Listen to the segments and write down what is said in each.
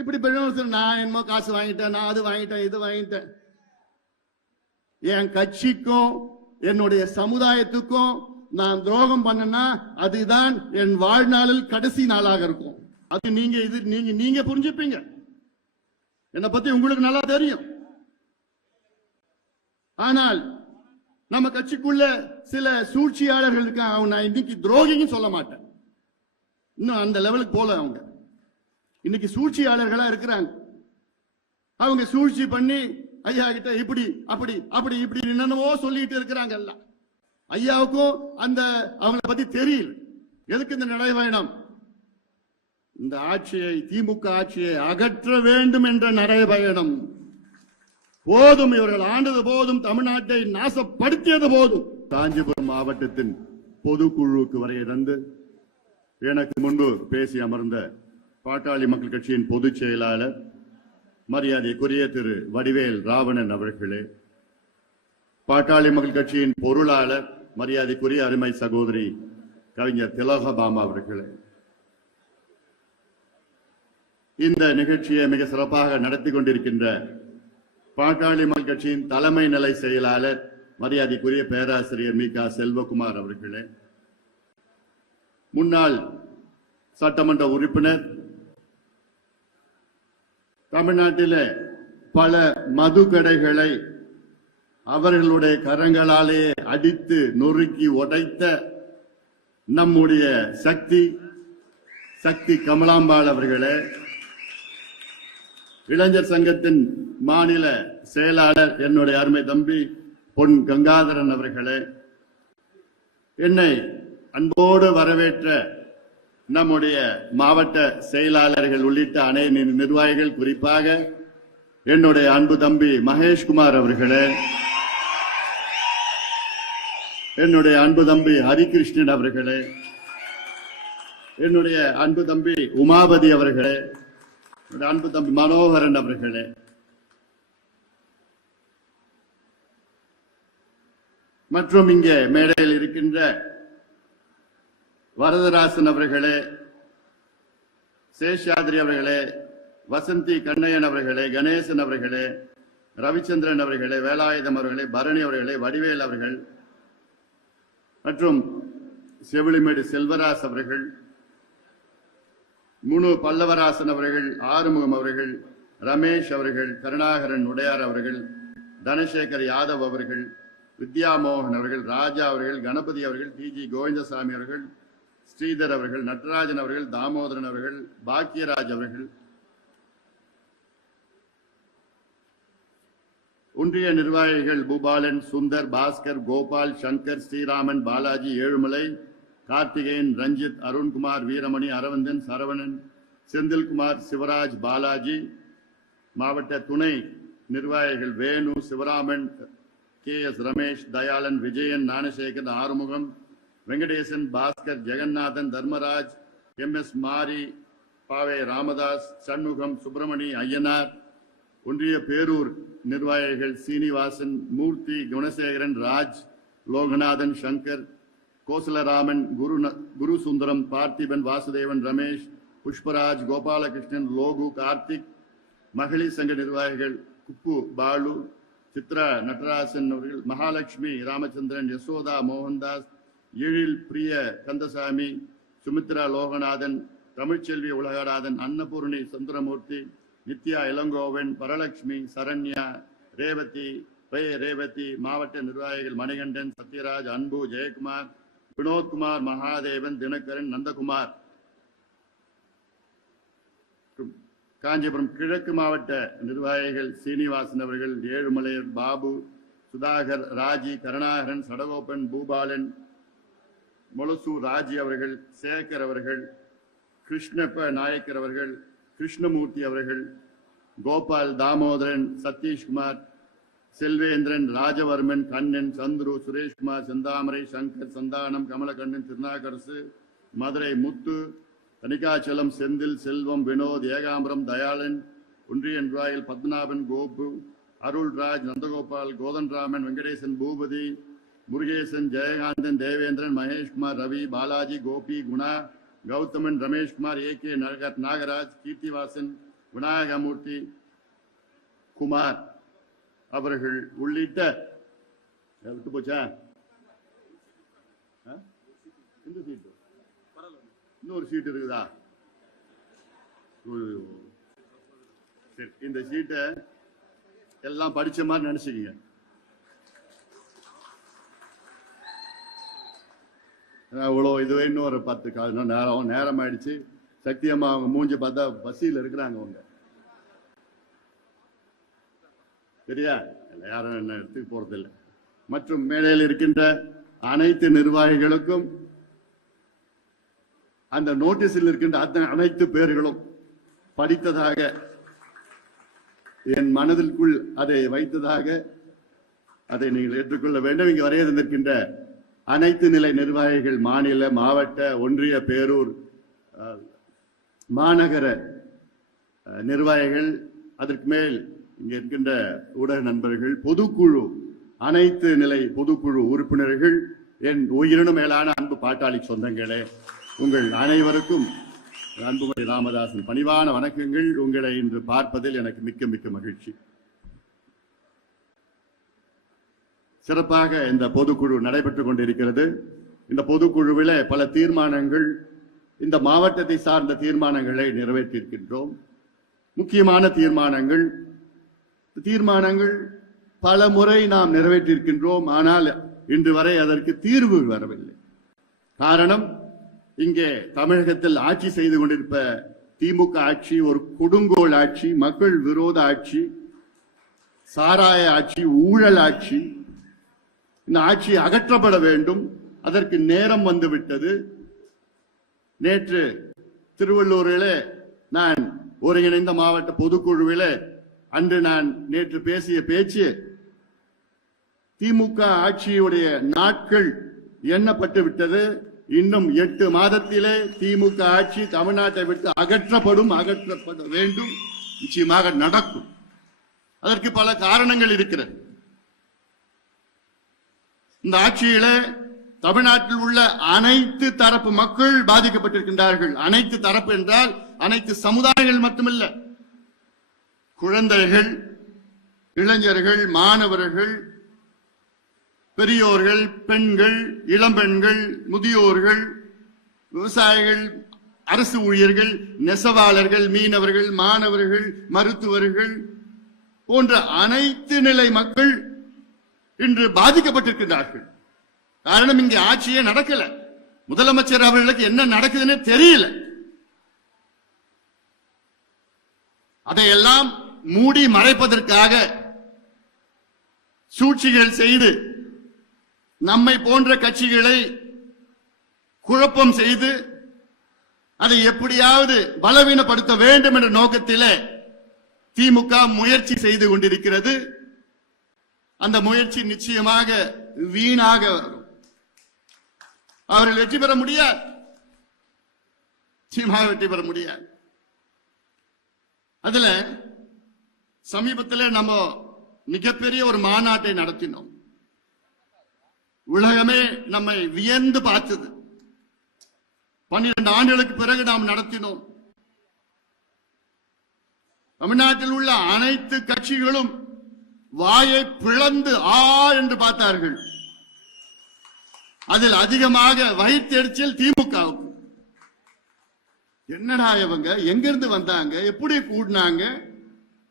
இப்படி நான் என்னமோ காசு வாங்கிட்டேன், நான் அது வாங்கிட்டேன், இது வாங்கிட்டேன். என் கட்சிக்கும் என்னுடைய சமுதாயத்துக்கும் நான் துரோகம் பண்ணனா அதுதான் என் வாழ்நாளில் கடைசி நாளாக இருக்கும். அது நீங்க புரிஞ்சுப்பீங்க. என்னை பத்தி உங்களுக்கு நல்லா தெரியும். ஆனால் நம்ம கட்சிக்குள்ள சில சூழ்ச்சியாளர்கள் இருக்காங்க. நான் இன்னைக்கு துரோகின்னு சொல்ல மாட்டேன், இன்னும் அந்த லெவலுக்கு போல. அவங்க இன்னைக்கு சூழ்ச்சியாளர்களா இருக்கிறாங்க. அவங்க சூழ்ச்சி பண்ணி ஐயா கிட்ட இப்படி அப்படி அப்படி இப்படி என்னென்னவோ சொல்லிட்டு இருக்கிறாங்க. எல்லாம் ஐயாவுக்கும் அந்த அவங்களை பத்தி தெரியல. எதுக்கு இந்த நடைபயணம்? இந்த ஆட்சியை, திமுக ஆட்சியை அகற்ற வேண்டும் என்ற நடைபயணம். போதும், இவர்கள் ஆண்டது போதும், தமிழ்நாட்டை நாசப்படுத்தியது போதும். காஞ்சிபுரம் மாவட்டத்தின் பொதுக்குழுவுக்கு வரைய தந்து எனக்கு முன்பு பேசி அமர்ந்த பாட்டாளி மக்கள் கட்சியின் பொதுச் செயலாளர் மரியாதைக்குரிய திரு வடிவேல் ராவணன் அவர்களே, பாட்டாளி மக்கள் கட்சியின் பொருளாளர் மரியாதைக்குரிய அருமை சகோதரி கவிஞர் திலகபாமா அவர்களே, இந்த நிகழ்ச்சியை மிக சிறப்பாக நடத்தி கொண்டிருக்கின்ற பாட்டாளி மக்கள் கட்சியின் தலைமை நிலை செயலாளர் மரியாதைக்குரிய பேராசிரியர் மீகா செல்வகுமார் அவர்களே, முன்னாள் சட்டமன்ற உறுப்பினர், தமிழ்நாட்டிலே பல மது கடைகளை அவர்களுடைய கரங்களாலே அடித்து நொறுக்கி உடைத்த நம்முடைய சக்தி கமலாம்பாள் அவர்களே, இளைஞர் சங்கத்தின் மாநில செயலாளர் என்னுடைய அருமை தம்பி பொன் கங்காதரன் அவர்களே, என்னை அன்போடு வரவேற்ற நம்முடைய மாவட்ட செயலாளர்கள் உள்ளிட்ட அனைத்து நிர்வாகிகள், குறிப்பாக என்னுடைய அன்பு தம்பி மகேஷ்குமார் அவர்களே, என்னுடைய அன்பு தம்பி ஹரிகிருஷ்ணன் அவர்களே, என்னுடைய அன்பு தம்பி உமாபதி அவர்களே, அன்பு தம்பி மனோகரன் அவர்களே, மற்றும் இங்கே மேடையில் இருக்கின்ற வரதராசன் அவர்களே, சேஷாத்ரி அவர்களே, வசந்தி கண்ணையன் அவர்களே, கணேசன் அவர்களே, ரவிச்சந்திரன் அவர்களே, வேலாயுதம் அவர்களே, பரணி அவர்களே, வடிவேல் அவர்கள் மற்றும் செவிலிமேடு செல்வராஜ் அவர்கள், முனு பல்லவராசன் அவர்கள், ஆறுமுகம் அவர்கள், ரமேஷ் அவர்கள், கருணாகரன் உடையார் அவர்கள், தனசேகர் யாதவ் அவர்கள், வித்யாமோகன் அவர்கள், ராஜா அவர்கள், கணபதி அவர்கள், டிஜி கோவிந்தசாமி அவர்கள், ஸ்ரீதர் அவர்கள், நடராஜன் அவர்கள், தாமோதரன் அவர்கள், பாக்கியராஜ் அவர்கள், ஒன்றிய நிர்வாகிகள் பூபாலன், சுந்தர், பாஸ்கர், கோபால், சங்கர், ஸ்ரீராமன், பாலாஜி, ஏழுமலை, கார்த்திகேயன், ரஞ்சித், அருண்குமார், வீரமணி, அரவிந்தன், சரவணன், செந்தில்குமார், சிவராஜ், பாலாஜி, மாவட்ட துணை நிர்வாகிகள் வேணு, சிவராமன், KS ரமேஷ், தயாளன், விஜயன், ஞானசேகர், ஆறுமுகம், வெங்கடேசன், பாஸ்கர், ஜெகநாதன், தர்மராஜ், MS மாரி, பாவே ராமதாஸ், சண்முகம், சுப்பிரமணி, ஐயனார், ஒன்றிய பேரூர் நிர்வாகிகள் சீனிவாசன், மூர்த்தி, குணசேகரன், ராஜ், லோகநாதன், சங்கர், கோசலராமன், குரு சுந்தரம், பார்த்திபன், வாசுதேவன், ரமேஷ், புஷ்பராஜ், கோபாலகிருஷ்ணன், லோகு, கார்த்திக், மகளிர் சங்க நிர்வாகிகள் குப்பு, பாலு, சித்ரா, நடராசன் அவர்கள், மகாலட்சுமி, ராமச்சந்திரன், யசோதா, மோகன்தாஸ், எழில், பிரிய, கந்தசாமி, சுமித்ரா, லோகநாதன், தமிழ்ச்செல்வி, உலகநாதன், அன்னபூர்ணி, சுந்தரமூர்த்தி, நித்யா, இளங்கோவன், வரலட்சுமி, சரண்யா, ரேவதி, மாவட்ட நிர்வாகிகள் மணிகண்டன், சத்யராஜ், அன்பு, ஜெயக்குமார், வினோத்குமார், மகாதேவன், தினகரன், நந்தகுமார், காஞ்சிபுரம் கிழக்கு மாவட்ட நிர்வாகிகள் சீனிவாசன் அவர்கள், ஏழுமலையர், பாபு, சுதாகர், ராஜி, கருணாகரன், சடகோபன், பூபாலன், மொலசு, ராஜி அவர்கள், சேகர் அவர்கள், கிருஷ்ணப்ப நாயக்கர் அவர்கள், கிருஷ்ணமூர்த்தி அவர்கள், கோபால், தாமோதரன், சதீஷ்குமார், செல்வேந்திரன், ராஜவர்மன், கண்ணன், சந்துரு, சுரேஷ்குமார், செந்தாமரை, சங்கர், சந்தானம், கமலக்கண்ணன், திருநாகரசு, மதுரை முத்து, தனிகாச்சலம், செந்தில், செல்வம், வினோத், ஏகாம்பரம், தயாளன், ஒன்றிய நிர்வாகிகள் பத்மநாபன், கோபு, அருள்ராஜ், நந்தகோபால், கோதன்ராமன், வெங்கடேசன், பூபதி, முருகேசன், ஜெயகாந்தன், தேவேந்திரன், மகேஷ்குமார், ரவி, பாலாஜி, கோபி, குணா, கௌதமன், ரமேஷ்குமார், AK நாகராஜ், கீர்த்திவாசன், விநாயகமூர்த்தி, குமார் அவர்கள் உள்ளிட்ட விட்டு போச்சா இந்த சீட்டு இன்னொரு சீட்டு இருக்குதா? சரி, இந்த சீட்டை எல்லாம் படிச்ச மாதிரி நினைச்சுக்கீங்க. இவ்வளோ இதுவே இன்னும் ஒரு 10 கால் நேரம் ஆயிடுச்சு. சத்தியமா அவங்க மூஞ்சி பார்த்தா பசியில் இருக்கிறாங்க. அவங்க சரியா? யாரும் என்ன எடுத்து போறதில்லை. மற்றும் மேடையில் இருக்கின்ற அனைத்து நிர்வாகிகளுக்கும் அந்த நோட்டீஸில் இருக்கின்ற அனைத்து பேர்களும் படித்ததாக, என் மனதிற்குள் அதை வைத்ததாக, அதை நீங்கள் ஏற்றுக்கொள்ள வேண்டும். இங்கு வரைய இருந்திருக்கின்ற அனைத்து நிலை நிர்வாகிகள், மாநில, மாவட்ட, ஒன்றிய, பேரூர், மாநகர நிர்வாகிகள், அதற்கு மேல் இங்க இருக்கின்ற ஊடக நண்பர்கள், பொதுக்குழு, அனைத்து நிலை பொதுக்குழு உறுப்பினர்கள், என் உயிரினும் மேலான அன்பு பாட்டாளி சொந்தங்களே, உங்கள் அனைவருக்கும் அன்புமணி ராமதாசன் பணிவான வணக்கங்கள். உங்களை இன்று பார்ப்பதில் எனக்கு மிக்க மிக்க மகிழ்ச்சி. சிறப்பாக இந்த பொதுக்குழு நடைபெற்றுக் கொண்டிருக்கிறது. இந்த பொதுக்குழுவில் பல தீர்மானங்கள், இந்த மாவட்டத்தை சார்ந்த தீர்மானங்களை நிறைவேற்றியிருக்கின்றோம். முக்கியமான தீர்மானங்கள் பல முறை நாம் நிறைவேற்றியிருக்கின்றோம். ஆனால் இன்று வரை அதற்கு தீர்வு வரவில்லை. காரணம், இங்கே தமிழகத்தில் ஆட்சி செய்து கொண்டிருப்ப திமுக ஆட்சி ஒரு கொடுங்கோல் ஆட்சி, மக்கள் விரோத ஆட்சி, சாராய ஆட்சி, ஊழல் ஆட்சி. இந்த ஆட்சி அகற்றப்பட வேண்டும். அதற்கு நேரம் வந்துவிட்டது. நேற்று திருவள்ளூரிலே நான் ஒருங்கிணைந்த மாவட்ட பொதுக்குழுவிலே அன்று நான் நேற்று பேசிய பேச்சு, திமுக ஆட்சியுடைய நாட்கள் எண்ணப்பட்டு விட்டது. இன்னும் 8 மாதத்திலே திமுக ஆட்சி தமிழ்நாட்டை விட்டு அகற்றப்பட வேண்டும். நிச்சயமாக நடக்கும். அதற்கு பல காரணங்கள் இருக்கிறது. இந்த ஆட்சியில தமிழ்நாட்டில் உள்ள அனைத்து தரப்பு மக்கள் பாதிக்கப்பட்டிருக்கின்றார்கள். அனைத்து தரப்பு என்றால் அனைத்து சமுதாயங்கள் மட்டுமல்ல, குழந்தைகள், இளைஞர்கள், மாணவர்கள், பெரியோர்கள், பெண்கள், இளம்பெண்கள், முதியோர்கள், விவசாயிகள், அரசு ஊழியர்கள், நெசவாளர்கள், மீனவர்கள், மாணவர்கள், மருத்துவர்கள் போன்ற அனைத்து நிலை மக்கள் இன்று பாதிக்கப்பட்டிருக்கிறார்கள். காரணம், இங்கே ஆட்சியே நடக்கல. முதலமைச்சர் அவர்களுக்கு என்ன நடக்குதுன்னு தெரியல. அதையெல்லாம் மூடி மறைப்பதற்காக சூழ்ச்சிகள் செய்து நம்மை போன்ற கட்சிகளை குழப்பம் செய்து அதை எப்படியாவது பலவீனப்படுத்த வேண்டும் என்ற நோக்கத்திலே திமுக முயற்சி செய்து கொண்டிருக்கிறது. அந்த முயற்சி நிச்சயமாக வீணாக வரும். அவர்கள் வெற்றி பெற முடியாது. நிச்சயமாக வெற்றி பெற முடியாது. அதுல சமீபத்தில் நம்ம மிகப்பெரிய ஒரு மாநாட்டை நடத்தினோம். உலகமே நம்மை வியந்து பார்த்தது. 12 ஆண்டுகளுக்கு பிறகு நாம் நடத்தினோம். தமிழ்நாட்டில் உள்ள அனைத்து கட்சிகளும் வாயை பிளந்து ஆ என்று பார்த்தார்கள். அதில் அதிகமாக வயிற்றெரிச்சல் திமுகவுக்கு. என்னடா இவங்க எங்கிருந்து வந்தாங்க, எப்படி கூடினாங்க,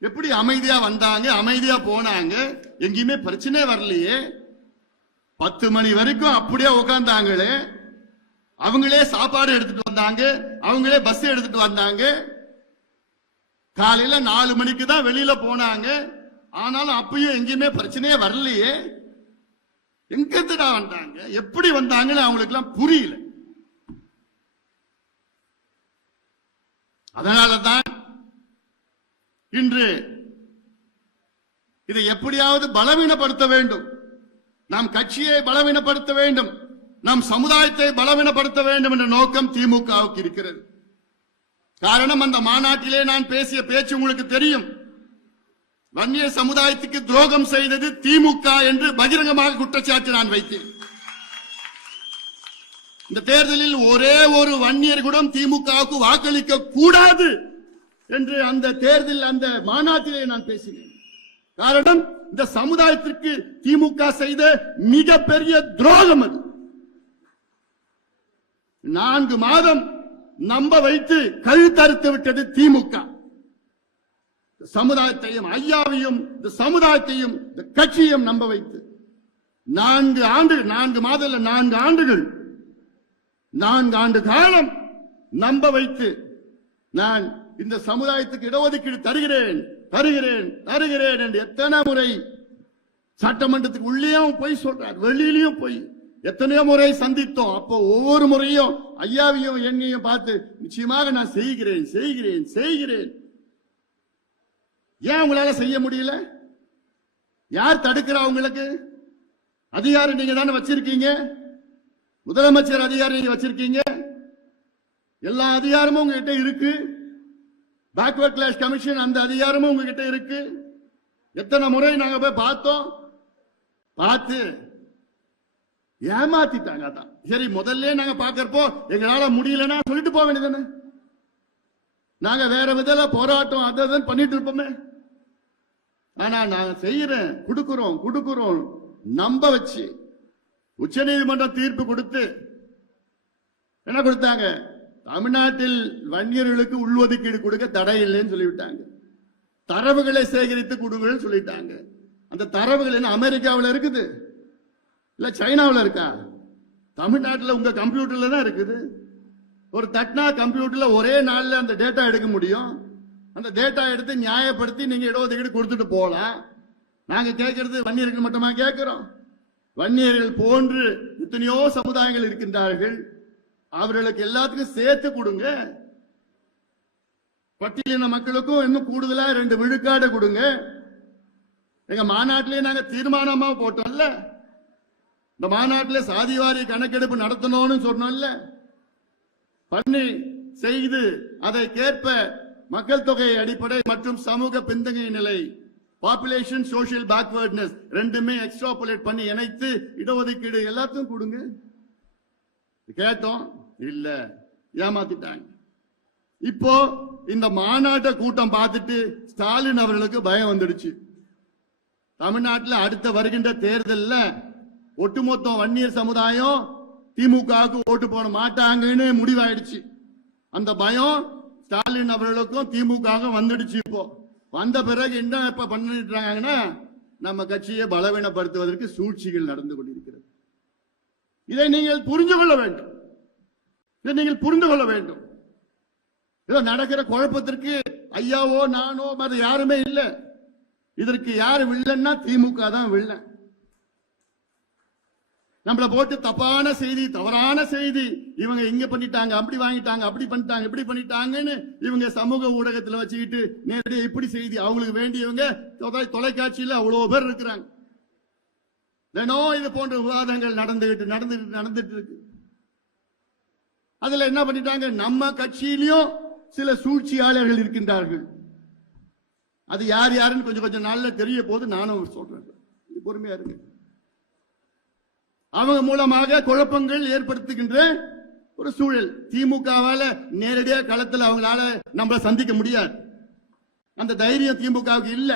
எப்படி அமைதியா வந்தாங்க, அமைதியா போனாங்க, எங்கேயுமே பிரச்சனை வரலையே, 10 மணி வரைக்கும் அப்படியே உட்கார்ந்தாங்களே, அவங்களே சாப்பாடு எடுத்துட்டு வந்தாங்க, அவங்களே பஸ் எடுத்துட்டு வந்தாங்க, காலையில 4 மணிக்கு தான் வெளியில போனாங்க, ஆனாலும் அப்பயும் எங்கேயுமே பிரச்சனையே வரலையே, எங்கிருந்துடா வந்தாங்க, எப்படி வந்தாங்கன்னு அவங்களுக்கு எல்லாம் புரியல. அதனாலதான் இன்று இதை எப்படியாவது பலவீனப்படுத்த வேண்டும், நாம் கட்சியை பலவீனப்படுத்த வேண்டும், நம் சமுதாயத்தை பலவீனப்படுத்த வேண்டும் என்ற நோக்கம் திமுகவுக்கு இருக்கிறது. காரணம், அந்த மாநாட்டிலே நான் பேசிய பேச்சு உங்களுக்கு தெரியும். வன்னியர் சமுதாயத்துக்கு துரோகம் செய்தது திமுக என்று பகிரங்கமாக குற்றச்சாட்டு நான் வைத்தேன். இந்த தேர்தலில் ஒரே ஒரு வன்னியர் கூட திமுகவுக்கு வாக்களிக்க கூடாது என்று அந்த தேர்தல் அந்த மாநாட்டிலே நான் பேசினேன். காரணம், இந்த சமுதாயத்திற்கு திமுக செய்த மிகப்பெரிய துரோகம் அது. 4 மாதம் நம்ப வைத்து கழுத்தறுத்து விட்டது திமுக. சமுதாயத்தையும் ஐயாவையும் இந்த சமுதாயத்தையும் இந்த கட்சியையும் நம்ப வைத்து 4 ஆண்டுகள், 4 மாதம் 4 ஆண்டுகள், 4 ஆண்டு காலம் நம்ப வைத்து நான் இந்த சமுதாயத்துக்கு இடஒதுக்கீடு தருகிறேன் தருகிறேன் தருகிறேன் என்று எத்தனை முறை சட்டமன்றத்துக்கு உள்ளேயும் போய் சொல்றார், வெளியிலையும் போய் எத்தனையோ முறை சந்தித்தோம். அப்போ ஒவ்வொரு முறையும் ஐயாவையும் என்னையும் பார்த்து நிச்சயமாக நான் செய்கிறேன் செய்கிறேன் செய்கிறேன். ஏன் உங்களால செய்ய முடியல? யார் தடுக்கிறா? உங்களுக்கு அதிகாரம் நீங்க தானே வச்சிருக்கீங்க. முதலமைச்சர் அதிகாரம் நீங்க வச்சிருக்கீங்க. எல்லா அதிகாரமும் உங்ககிட்ட இருக்கு. பேக்வர்ட் கிளாஸ் கமிஷன் அந்த அதிகாரமும் உங்ககிட்ட இருக்கு. எத்தனை முறை நாங்க போய் பார்த்தோம், பார்த்து ஏமாத்திட்டாங்க. அதான் சரி, முதல்ல நாங்க பாக்கிறப்போ எங்களால முடியலன்னா சொல்லிட்டு போக வேண்டியதானே. நாங்க வேற விதத்துல போராட்டம் அதை பண்ணிட்டு இருப்போமே. ஆனா நாங்க செய்யறேன், கொடுக்கிறோம் நம்ப வச்சு உச்ச நீதிமன்றம் தீர்ப்பு கொடுத்து என்ன கொடுத்தாங்க? தமிழ்நாட்டில் வன்னியர்களுக்கு உள்ஒதுக்கீடு கொடுக்க தடை இல்லைன்னு சொல்லிவிட்டாங்க. தரவுகளை சேகரித்து கொடுங்கன்னு சொல்லிட்டாங்க. அந்த தரவுகள் என்ன அமெரிக்காவில் இருக்குது, இல்ல சைனாவில் இருக்கா? தமிழ்நாட்டில் உங்க கம்ப்யூட்டர்ல தான் இருக்குது. ஒரு தட்னா கம்ப்யூட்டர்ல ஒரே நாள்ல அந்த டேட்டா எடுக்க முடியும். அந்த டேட்டா எடுத்து நியாயப்படுத்தி நீங்க இடஒதுக்கீடு கொடுத்துட்டு போகலாம். நாங்க கேட்கறது வன்னியர்கள் மட்டுமா கேட்கிறோம்? வன்னியர்கள் போன்று எத்தனையோ சமுதாயங்கள் இருக்கின்றார்கள். அவர்களுக்கு எல்லாத்துக்கும் சேர்த்து கொடுங்க. பட்டியலின மக்களுக்கும் இன்னும் கூடுதலா 2 விழுக்காடு கொடுங்க. எங்க மாநாட்டிலே நாங்க தீர்மானமா போட்டோம்ல, இந்த மாநாட்டில் சாதிவாரி கணக்கெடுப்பு நடத்தணும்னு சொன்னோம்ல, பண்ணி செய்து அதை கேட்ப மக்கள் தொகை அடிப்படை மற்றும் சமூக பின்தங்கிய நிலை, பாப்புலேஷன் சோசியல் பேக்வர்ட்னஸ் ரெண்டுமே எக்ஸ்ட்ராபுலேட் பண்ணி இணைத்து இடஒதுக்கீடு எல்லாத்தையும் கொடுங்க கேட்டோம். இல்ல, ஏமாத்திட்டாங்க. இப்போ இந்த மாநாட்ட கூட்டம் பார்த்துட்டு ஸ்டாலின் அவர்களுக்கு பயம் வந்துடுச்சு. தமிழ்நாட்டில் அடுத்த வருகின்ற தேர்தலில் ஒட்டுமொத்த வன்னியர் சமுதாயம் திமுகவுக்கு ஓட்டு போட மாட்டாங்கன்னு முடிவாயிடுச்சு. அந்த பயம் ஸ்டாலின் அவர்களுக்கும் திமுக வந்துடுச்சு. இப்போ வந்த பிறகு என்ன இப்ப பண்ணிட்டாங்கன்னா, நம்ம கட்சியை பலவீனப்படுத்துவதற்கு சூழ்ச்சிகள் நடந்து கொண்டிருக்கிறது. இதை நீங்கள் புரிந்து கொள்ள வேண்டும். இதை நீங்கள் புரிந்து கொள்ள வேண்டும். இதோ நடக்கிற குழப்பத்திற்கு ஐயாவோ நானோ மற்ற யாருமே இல்லை. இதற்கு யாரு வில்லன்னா திமுக தான் வில்லன். நம்மள போட்டு தப்பான செய்தி, தவறான செய்தி, இவங்க இங்க பண்ணிட்டாங்க, அப்படி வாங்கிட்டாங்க, அப்படி பண்ணிட்டாங்க, இப்படி பண்ணிட்டாங்கன்னு இவங்க சமூக ஊடகத்தில் வச்சுக்கிட்டு நேரடியாக இப்படி செய்தி அவங்களுக்கு வேண்டியவங்க தொலைக்காட்சியில் அவ்வளவு பேர் இருக்கிறாங்க. தினம் இது போன்ற விவாதங்கள் நடந்துட்டு இருக்கு. அதுல என்ன பண்ணிட்டாங்க? நம்ம கட்சியிலையும் சில சூழ்ச்சியாளர்கள் இருக்கின்றார்கள். அது யார் யாருன்னு கொஞ்சம் நாள்ல தெரிய போது நானும் சொல்றேன். பொறுமையா இருக்கு. அவங்க மூலமாக குழப்பங்கள் ஏற்படுத்துகின்ற ஒரு சூழல். திமுகவால நேரடியாக களத்தில் அவங்களால நம்மள சந்திக்க முடியாது. அந்த தைரியம் திமுகவுக்கு இல்ல.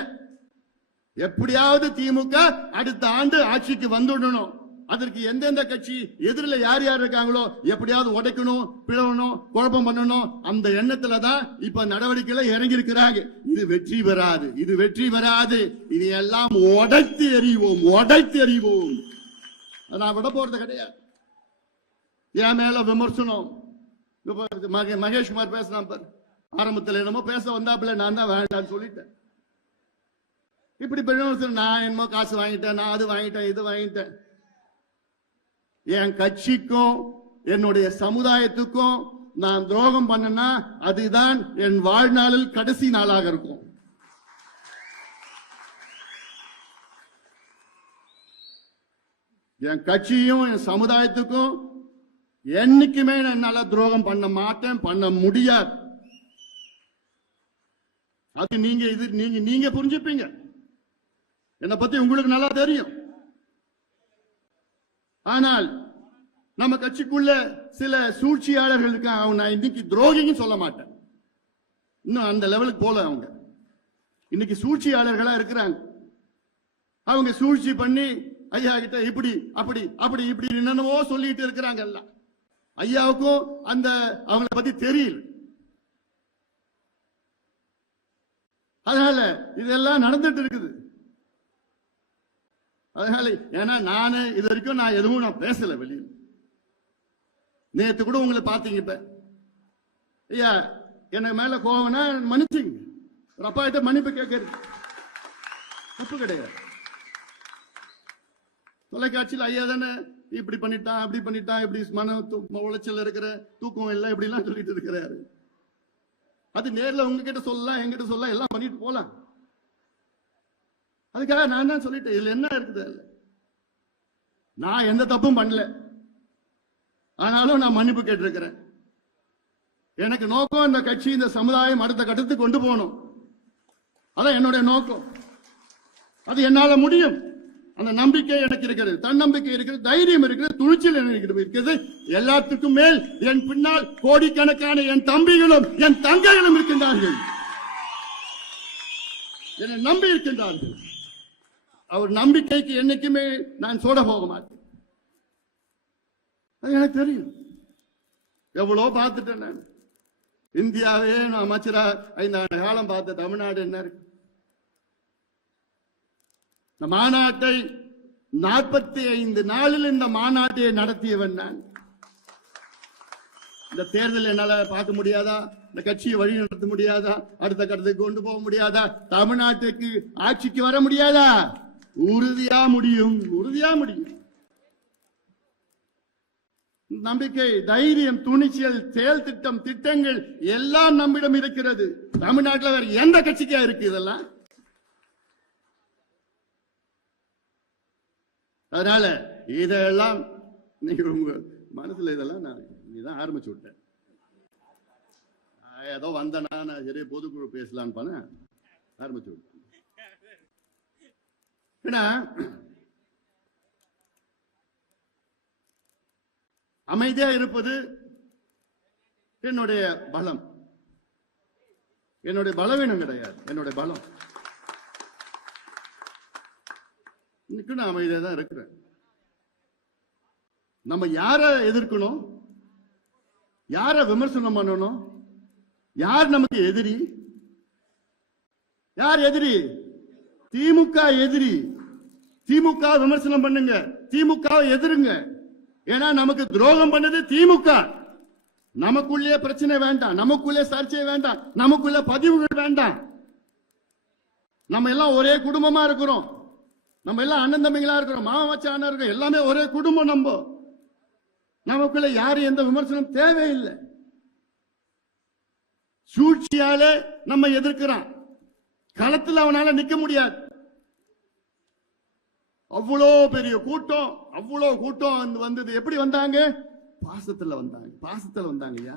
எப்படியாவது திமுக அடுத்த ஆண்டு ஆட்சிக்கு வந்துடணும். அதற்கு எந்தெந்த கட்சி எதிரில் யார் யார் இருக்காங்களோ எப்படியாவது உடைக்கணும், பிளவணும், குழப்பம் பண்ணணும். அந்த எண்ணத்துல தான் இப்ப நடவடிக்கைகளை இறங்கி இருக்கிறாங்க. இது வெற்றி பெறாது, இது வெற்றி பெறாது. இது எல்லாம் உடைத்து எறிவோம், உடைத்து எறிவோம். நான் விட போறது கிடையாது. என் மேல விமர்சனம் மகேஷ்குமார் பேசினான் பாரு, ஆரம்பத்தில் என்னமோ பேச வந்தாப்புல நான் தான் வேண்டான்னு சொல்லிட்டேன். இப்படி விமர்சனம், நான் என்னமோ காசு வாங்கிட்டேன், நான் அது வாங்கிட்டேன், இது வாங்கிட்டேன். என் கட்சிக்கும் என்னுடைய சமுதாயத்துக்கும் நான் துரோகம் பண்ணனா அதுதான் என் வாழ்நாளில் கடைசி நாளாக இருக்கும். என் கட்சியும் என் சமுதாயத்துக்கும் என்னைக்குமே என்னால துரோகம் பண்ண மாட்டேன், பண்ண முடியாது. அது நீங்க புரிஞ்சுப்பீங்க. என்னை பத்தி உங்களுக்கு நல்லா தெரியும். ஆனால் நம்ம கட்சிக்குள்ள சில சூழ்ச்சியாளர்கள் இருக்காங்க. நான் இன்னைக்கு துரோகின்னு சொல்ல மாட்டேன். இன்னும் அந்த லெவலுக்கு போல அவங்க. இன்னைக்கு சூழ்ச்சியாளர்களா இருக்கிறாங்க. அவங்க சூழ்ச்சி பண்ணி ஐயா கிட்ட இப்படி அப்படி அப்படி இப்படி என்னென்னவோ சொல்லிட்டு இருக்கிறாங்க. எல்லாம் ஐயாவுக்கும் அந்த அவங்கள பத்தி தெரியல. அதனால இதெல்லாம் நடந்துட்டு இருக்குது. அதனால ஏன்னா நானு இது வரைக்கும் நான் எதுவும் நான் பேசல வெளியில். நேத்து கூட உங்களை பார்த்தீங்க. இப்ப ஐயா எனக்கு மேல கோவம்னா மன்னிச்சுங்க. ஒரு அப்பா கிட்ட மன்னிப்பு கேட்கறது தப்பு கிடையாது. தொலைக்காட்சியில் ஐயா தானே இப்படி பண்ணிட்டான் அப்படி பண்ணிட்டான் இப்படி மன உளைச்சல் இருக்கிற தூக்கம் இல்லை இப்படி எல்லாம் சொல்லிட்டு இருக்கிறாரு. அது நேர்ல உங்ககிட்ட சொல்லலாம் எங்கிட்ட சொல்லலாம் எல்லாம் பண்ணிட்டு போலாம். அதுக்காக நான் தான் சொல்லிட்டேன் இதுல என்ன இருக்குது. நான் எந்த தப்பும் பண்ணல. ஆனாலும் நான் மன்னிப்பு கேட்டிருக்கிறேன். எனக்கு நோக்கம் இந்த கட்சி இந்த சமுதாயம் அடுத்த கட்டத்துக்கு கொண்டு போகணும். அதான் என்னுடைய நோக்கம். அது என்னால முடியும். அந்த நம்பிக்கை எனக்கு இருக்கிறது, தன்னம்பிக்கை இருக்கிறது, தைரியம் இருக்கிறது, துணிச்சல் எனக்கு இருக்கிறது. எல்லாத்துக்கும் மேல் என் பின்னால் கோடிக்கணக்கான என் தம்பிகளும் என் தங்கைகளும் இருக்கின்றார்கள். என்னை நம்பி இருக்கின்றார்கள். அவர் நம்பிக்கைக்கு என்னைக்குமே நான் சோட போக மாட்டேன். அது எனக்கு தெரியும். எவ்வளவு பார்த்துட்டேன் நான். இந்தியாவே நான் அமைச்சரா 5 ஆண்டு காலம் பார்த்த தமிழ்நாடு என்ன இருக்கு? இந்த மாநாட்டை 45 நாளில் இந்த மாநாட்டை நடத்தியவன் நான். இந்த தேர்தல் என்னால பார்க்க முடியாதா? இந்த கட்சியை வழி நடத்த முடியாதா? அடுத்த கட்டத்துக்கு கொண்டு போக முடியாதா? தமிழ்நாட்டுக்கு ஆட்சிக்கு வர முடியாதா? உறுதியா முடியும், உறுதியா முடியும். நம்பிக்கை, தைரியம், துணிச்சல், செயல் திட்டம், திட்டங்கள் எல்லாம் நம்மிடம் இருக்கிறது. தமிழ்நாட்டில் வேற எந்த கட்சிக்கா இருக்கு இதெல்லாம்? அதனால இதெல்லாம் நீங்க உங்க மனசுல இதெல்லாம் நான் நீதான் ஆரம்பிச்சு விட்டேன். ஏதோ வந்தனா நான் சரி பொதுக்குழு பேசலான்னு பண்ண ஆரம்பிச்சு விட்டேன். அமைதியா இருப்பது என்னுடைய பலம், என்னுடைய பலவீனம் கிடையாது, என்னுடைய பலம். இன்னைக்கு நான் அமைதியா தான் இருக்கிறேன். நம்ம யார எதிர்க்கணும், யார விமர்சனம் பண்ணணும், யார் நமக்கு எதிரி? யார் எதிரி? திமுக எதிரி. திமுக விமர்சனம் பண்ணுங்க, திமுக எதிருங்க. ஏன்னா நமக்கு துரோகம் பண்ணது திமுக. நமக்குள்ளே பிரச்சனை வேண்டாம், நமக்குள்ளே சர்ச்சை வேண்டாம், நமக்குள்ள பதிவுகள் வேண்டாம். நம்ம எல்லாம் ஒரே குடும்பமா இருக்கிறோம். நம்ம எல்லாம் அண்ணன் தம்பிகளா இருக்கிறோம், மாமா மச்சானா இருக்கோம், எல்லாமே ஒரே குடும்பம். நமக்குள்ள யாரும் எந்த விமர்சனம் தேவையில்லை. சூழ்ச்சியாலே நம்ம எதிர்க்கிறான். களத்தில் அவனால நிக்க முடியாது. அவ்வளோ பெரிய கூட்டம், அவ்வளோ கூட்டம் வந்தது. எப்படி வந்தாங்க? பாசத்துல வந்தாங்க, பாசத்துல வந்தாங்கய்யா,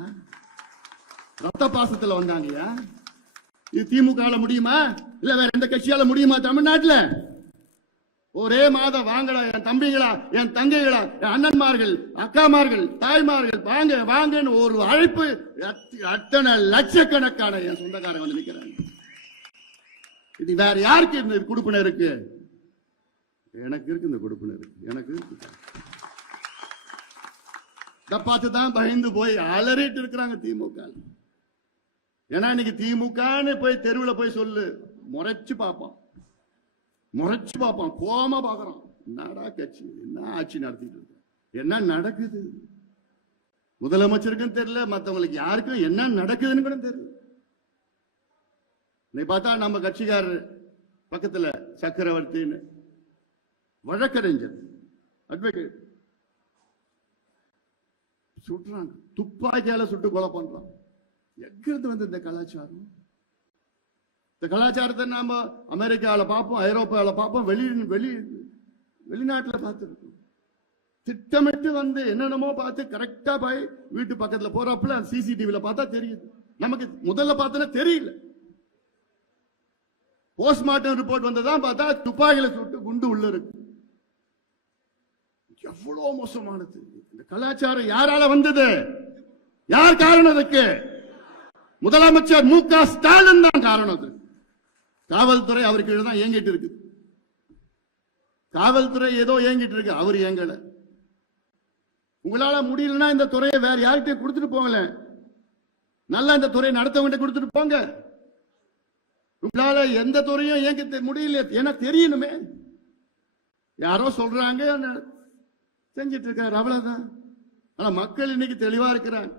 ரத்த பாசத்துல வந்தாங்கய்யா. இது திமுக முடியுமா? இல்ல வேற எந்த கட்சியால முடியுமா? தமிழ்நாட்டில் ஒரே மாதம் வாங்கடா என் தம்பிகளா, என் தங்கைகளா, என் அண்ணன்மார்கள், அக்காமார்கள், தாய்மார்கள், வாங்க வாங்கன்னு ஒரு அழைப்பு. அத்தனை லட்சக்கணக்கான என் சொந்தக்காரங்க வந்து நிற்கிறாங்க. இது வேற யாருக்கு இந்த கொடுப்பினை இருக்கு? எனக்கு இருக்கு. இந்த கொடுப்பினை இருக்கு, எனக்கு இருக்கு. பார்த்து தான் பயந்து போய் அலறிட்டு இருக்கிறாங்க திமுக. ஏன்னா இன்னைக்கு திமுகன்னு போய் தெருவில் போய் சொல்லு, முறைச்சு பார்ப்போம், முறைச்சு பார்ப்போம், கோமா பார்க்கறோம். என்னடா கட்சி, என்ன ஆட்சி நடத்திட்டு இருக்கு, என்ன நடக்குது? முதலமைச்சருக்கும் தெரியல, மற்றவங்களுக்கு யாருக்கும் என்ன நடக்குதுன்னு கூட தெரியல. நீ பார்த்தா நம்ம கட்சிக்காரர் பக்கத்துல சக்கரவர்த்தின்னு வழக்கறிஞர் அட்வொகேட் சுட்டுறாங்க, துப்பாக்கியால சுட்டு கொலை பண்றான். எங்கிருந்து வந்து இந்த கலாச்சாரம்? இந்த கலாச்சாரத்தை நாம அமெரிக்காவில பார்ப்போம், ஐரோப்பாவில பார்ப்போம், வெளிநாட்டுல பார்த்துருக்கோம். திட்டமிட்டு வந்து என்னென்னமோ பார்த்து கரெக்டா போய் வீட்டு பக்கத்துல போறப்பல சிசிடிவில பார்த்தா தெரியுது. நமக்கு முதல்ல பார்த்தா தெரியல. போஸ்ட்மார்ட்டம் ரிப்போர்ட் வந்ததான் பார்த்தா துப்பாக்கியில சுட்டு குண்டு உள்ள இருக்கு. எவ்வளவு மோசமானது இந்த கலாச்சாரம். யாரால வந்தது? யார் காரணம்? அதுக்கு முதலமைச்சர் மு.க. ஸ்டாலின் தான் காரணம். காவல்துறை அவருக்கு தான் இயங்கிட்டு இருக்கு. காவல்துறை ஏதோ இயங்கிட்டு இருக்கு, அவர் இயங்கல. உங்களால முடியலன்னா இந்த துறையை வேற யார்கிட்ட கொடுத்துட்டு போகல, நல்லா இந்த துறையை நடத்தவங்க கொடுத்துட்டு போங்க. உங்களால எந்த துறையும் இயங்க முடியல, ஏன்னா தெரியணுமே. யாரோ சொல்றாங்க செஞ்சிட்டு இருக்காரு, அவ்வளவுதான். ஆனா மக்கள் இன்னைக்கு தெளிவா இருக்கிறாங்க,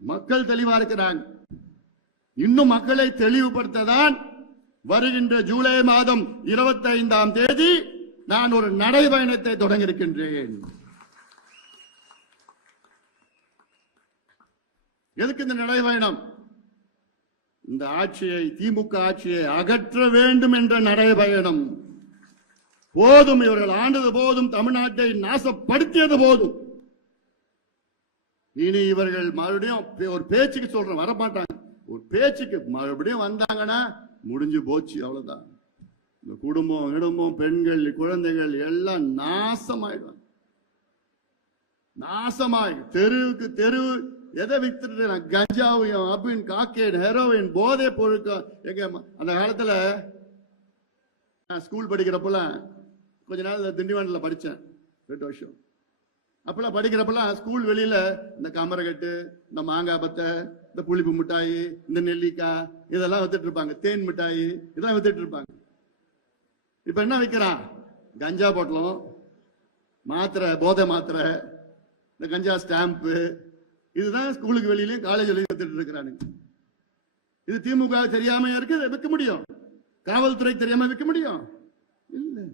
மக்கள் தெளிவா இருக்கிறாங்க. இன்னும் மக்களை தெளிவுபடுத்ததான் வருகின்ற ஜூலை மாதம் 25ஆம் தேதி நான் ஒரு நடைபயணத்தை தொடங்க இருக்கின்றேன். எதுக்கு இந்த நடைபயணம்? இந்த ஆட்சியை, திமுக ஆட்சியை அகற்ற வேண்டும் என்ற நடைபயணம். போதும், இவர்கள் ஆண்டது போதும், தமிழ்நாட்டை நாசப்படுத்தியது போதும். இனி இவர்கள் மறுபடியும் ஒரு பேச்சுக்கு சொல்றேன், வரமாட்டாங்க. ஒரு பேச்சுக்கு மறுபடியும் வந்தாங்கன்னா முடிஞ்சு போச்சு, அவ்வளவுதான். இந்த குடும்பம், பெண்கள், குழந்தைகள் எல்லாம் நாசமாயிடும். நாசமாய் தெருவுக்கு தெருவு எதை வித்துட்டு, கஞ்சாவையும், அபின், காக்கேன், ஹெரோயின், போதை பொருட்கள். எங்க அந்த காலத்துல ஸ்கூல் படிக்கிறப்பல கொஞ்ச நாள் திண்டிவனத்துல படிச்சேன், 2 வருஷம். அப்பெல்லாம் படிக்கிறப்பெல்லாம் ஸ்கூல் வெளியில இந்த கமரகட்டு, இந்த மாங்காய் பத்தை, இந்த புளிப்பு மிட்டாயி, இந்த நெல்லிக்காய் இதெல்லாம் வித்துட்டு இருப்பாங்க. தேன் மிட்டாயி இதெல்லாம் வித்துட்டு இருப்பாங்க. இப்ப என்ன விற்கிறான்? கஞ்சா பொட்டலம், மாத்திரை, போதை மாத்திரை, இந்த கஞ்சா ஸ்டாம்பு, இதுதான் ஸ்கூலுக்கு வெளியிலயும் காலேஜ்லயும் வித்துட்டு இருக்கிறானுங்க. இது திமுக தெரியாம இருக்கு விற்க முடியும்? காவல்துறை தெரியாம விற்க முடியும்? இல்ல,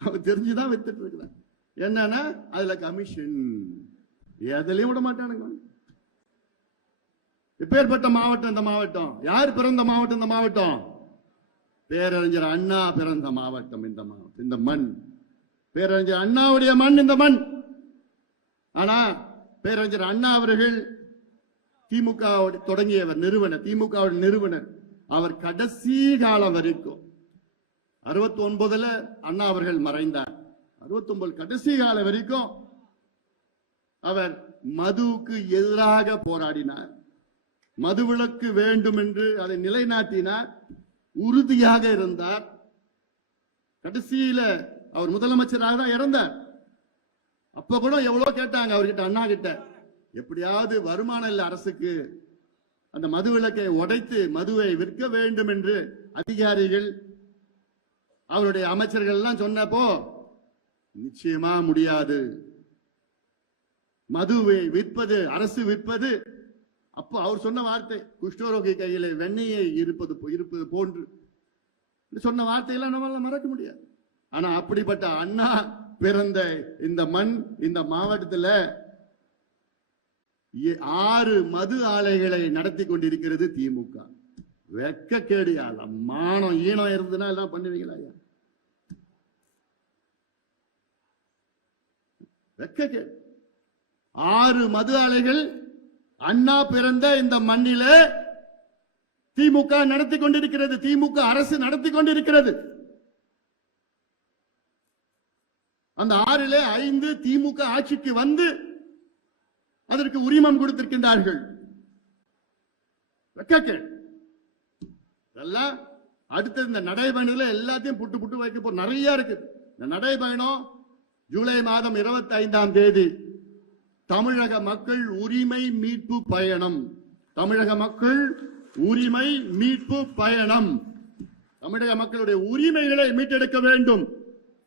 அவன் தெரிஞ்சுதான் வித்துட்டு இருக்கிறான். என்னன்னா அதுல கமிஷன், எதுலயும் விட மாட்டானுங்க. இப்பேற்பட்ட மாவட்டம் இந்த மாவட்டம். யார் பிறந்த மாவட்டம் இந்த மாவட்டம்? பேரறிஞர் அண்ணா பிறந்த மாவட்டம் இந்த மாவட்டம், இந்த மண். பேரறிஞர் அண்ணாவுடைய மண் இந்த மண். ஆனா பேரறிஞர் அண்ணா அவர்கள் திமுக தொடங்கியவர், நிறுவனர், திமுக நிறுவனர். அவர் கடைசி காலம் வரைக்கும் 69ல அண்ணா அவர்கள் மறைந்தார். 69 கடைசி காலம் வரைக்கும் அவர் மதுவுக்கு எதிராக போராடினார். மதுவிலக்கு வேண்டும் என்று அதை நிலைநாட்டினார், உறுதியாக இருந்தார். கடைசியில அவர் முதலமைச்சராக தான் இறந்தார். அப்ப கூட எவ்வளவு கேட்டாங்க அவர்கிட்ட, அண்ணா கிட்ட, எப்படியாவது வருமானம் இல்ல அரசுக்கு, அந்த மது விலக்கை உடைத்து மதுவை விற்க வேண்டும் என்று அதிகாரிகள், அவருடைய அமைச்சர்கள் எல்லாம் சொன்னப்போ நிச்சயமா முடியாது, மதுவை விற்பது, அரசு விற்பது. அப்ப அவர் சொன்ன வார்த்தை, குஷ்டரோகி கையில வெண்ணெயை இருப்பது போன்று சொன்ன வார்த்தையெல்லாம் நம்மளால மறக்க முடியாது. ஆனா அப்படிப்பட்ட அண்ணா பிறந்த இந்த மண், இந்த மாவட்டத்தில் 6 மது ஆலைகளை நடத்தி கொண்டிருக்கிறது திமுக. வெக்கக்கேடு. மானம் ஈனம் இருந்ததுன்னா எல்லாம் பண்ணுவீங்களா? வெக்கக்கேடு. 6 மது ஆலைகள் அண்ணா பிறந்த இந்த மண்ணில திமுக நடத்தி கொண்டிருக்கிறது, திமுக அரசு நடத்தி கொண்டிருக்கிறது. அந்த 6ல 5 திமுக ஆட்சிக்கு வந்து அதற்கு உரிமம் கொடுத்திருக்கின்றார்கள். எல்லாம் அடுத்தது இந்த நடைபயணத்தில் எல்லாத்தையும் புட்டு வைக்க போற நிறைய இருக்கு. இந்த நடைபயணம் ஜூலை மாதம் 25ஆம் தேதி தமிழக மக்கள் உரிமை மீட்பு பயணம். தமிழக மக்கள் உரிமை மீட்பு பயணம். தமிழக மக்களுடைய உரிமைகளை மீட்டெடுக்க வேண்டும்.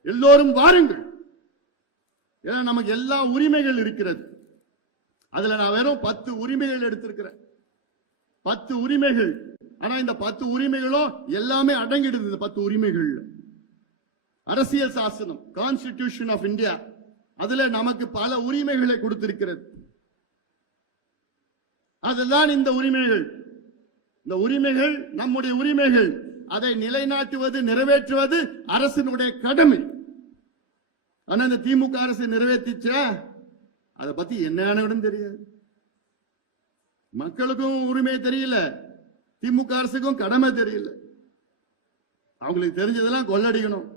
எல்லோரும் வாருங்கள். ஏன்னா நமக்கு எல்லா உரிமைகள் இருக்கிறது. அதுல நான் வெறும் 10 உரிமைகள் எடுத்திருக்கிறேன். 10 உரிமைகள். ஆனா இந்த 10 உரிமைகளும் எல்லாமே அடங்கிடுது. இந்த 10 உரிமைகள் அரசியல் சாசனம், கான்ஸ்டிடியூஷன் ஆஃப் இந்தியா, அதுல நமக்கு பல உரிமைகளை கொடுத்திருக்கிறது. அதுதான் இந்த உரிமைகள். இந்த உரிமைகள் நம்முடைய உரிமைகள். அதை நிலைநாட்டுவது, நிறைவேற்றுவது அரசினுடைய கடமை. ஆனா இந்த திமுக அரசு நிறைவேற்றிச்சா? அதை பத்தி என்ன தெரியாது. மக்களுக்கும் உரிமை தெரியல, திமுக அரசுக்கும் கடமை தெரியல. அவங்களுக்கு தெரிஞ்சதெல்லாம் கொள்ளடிக்கணும்,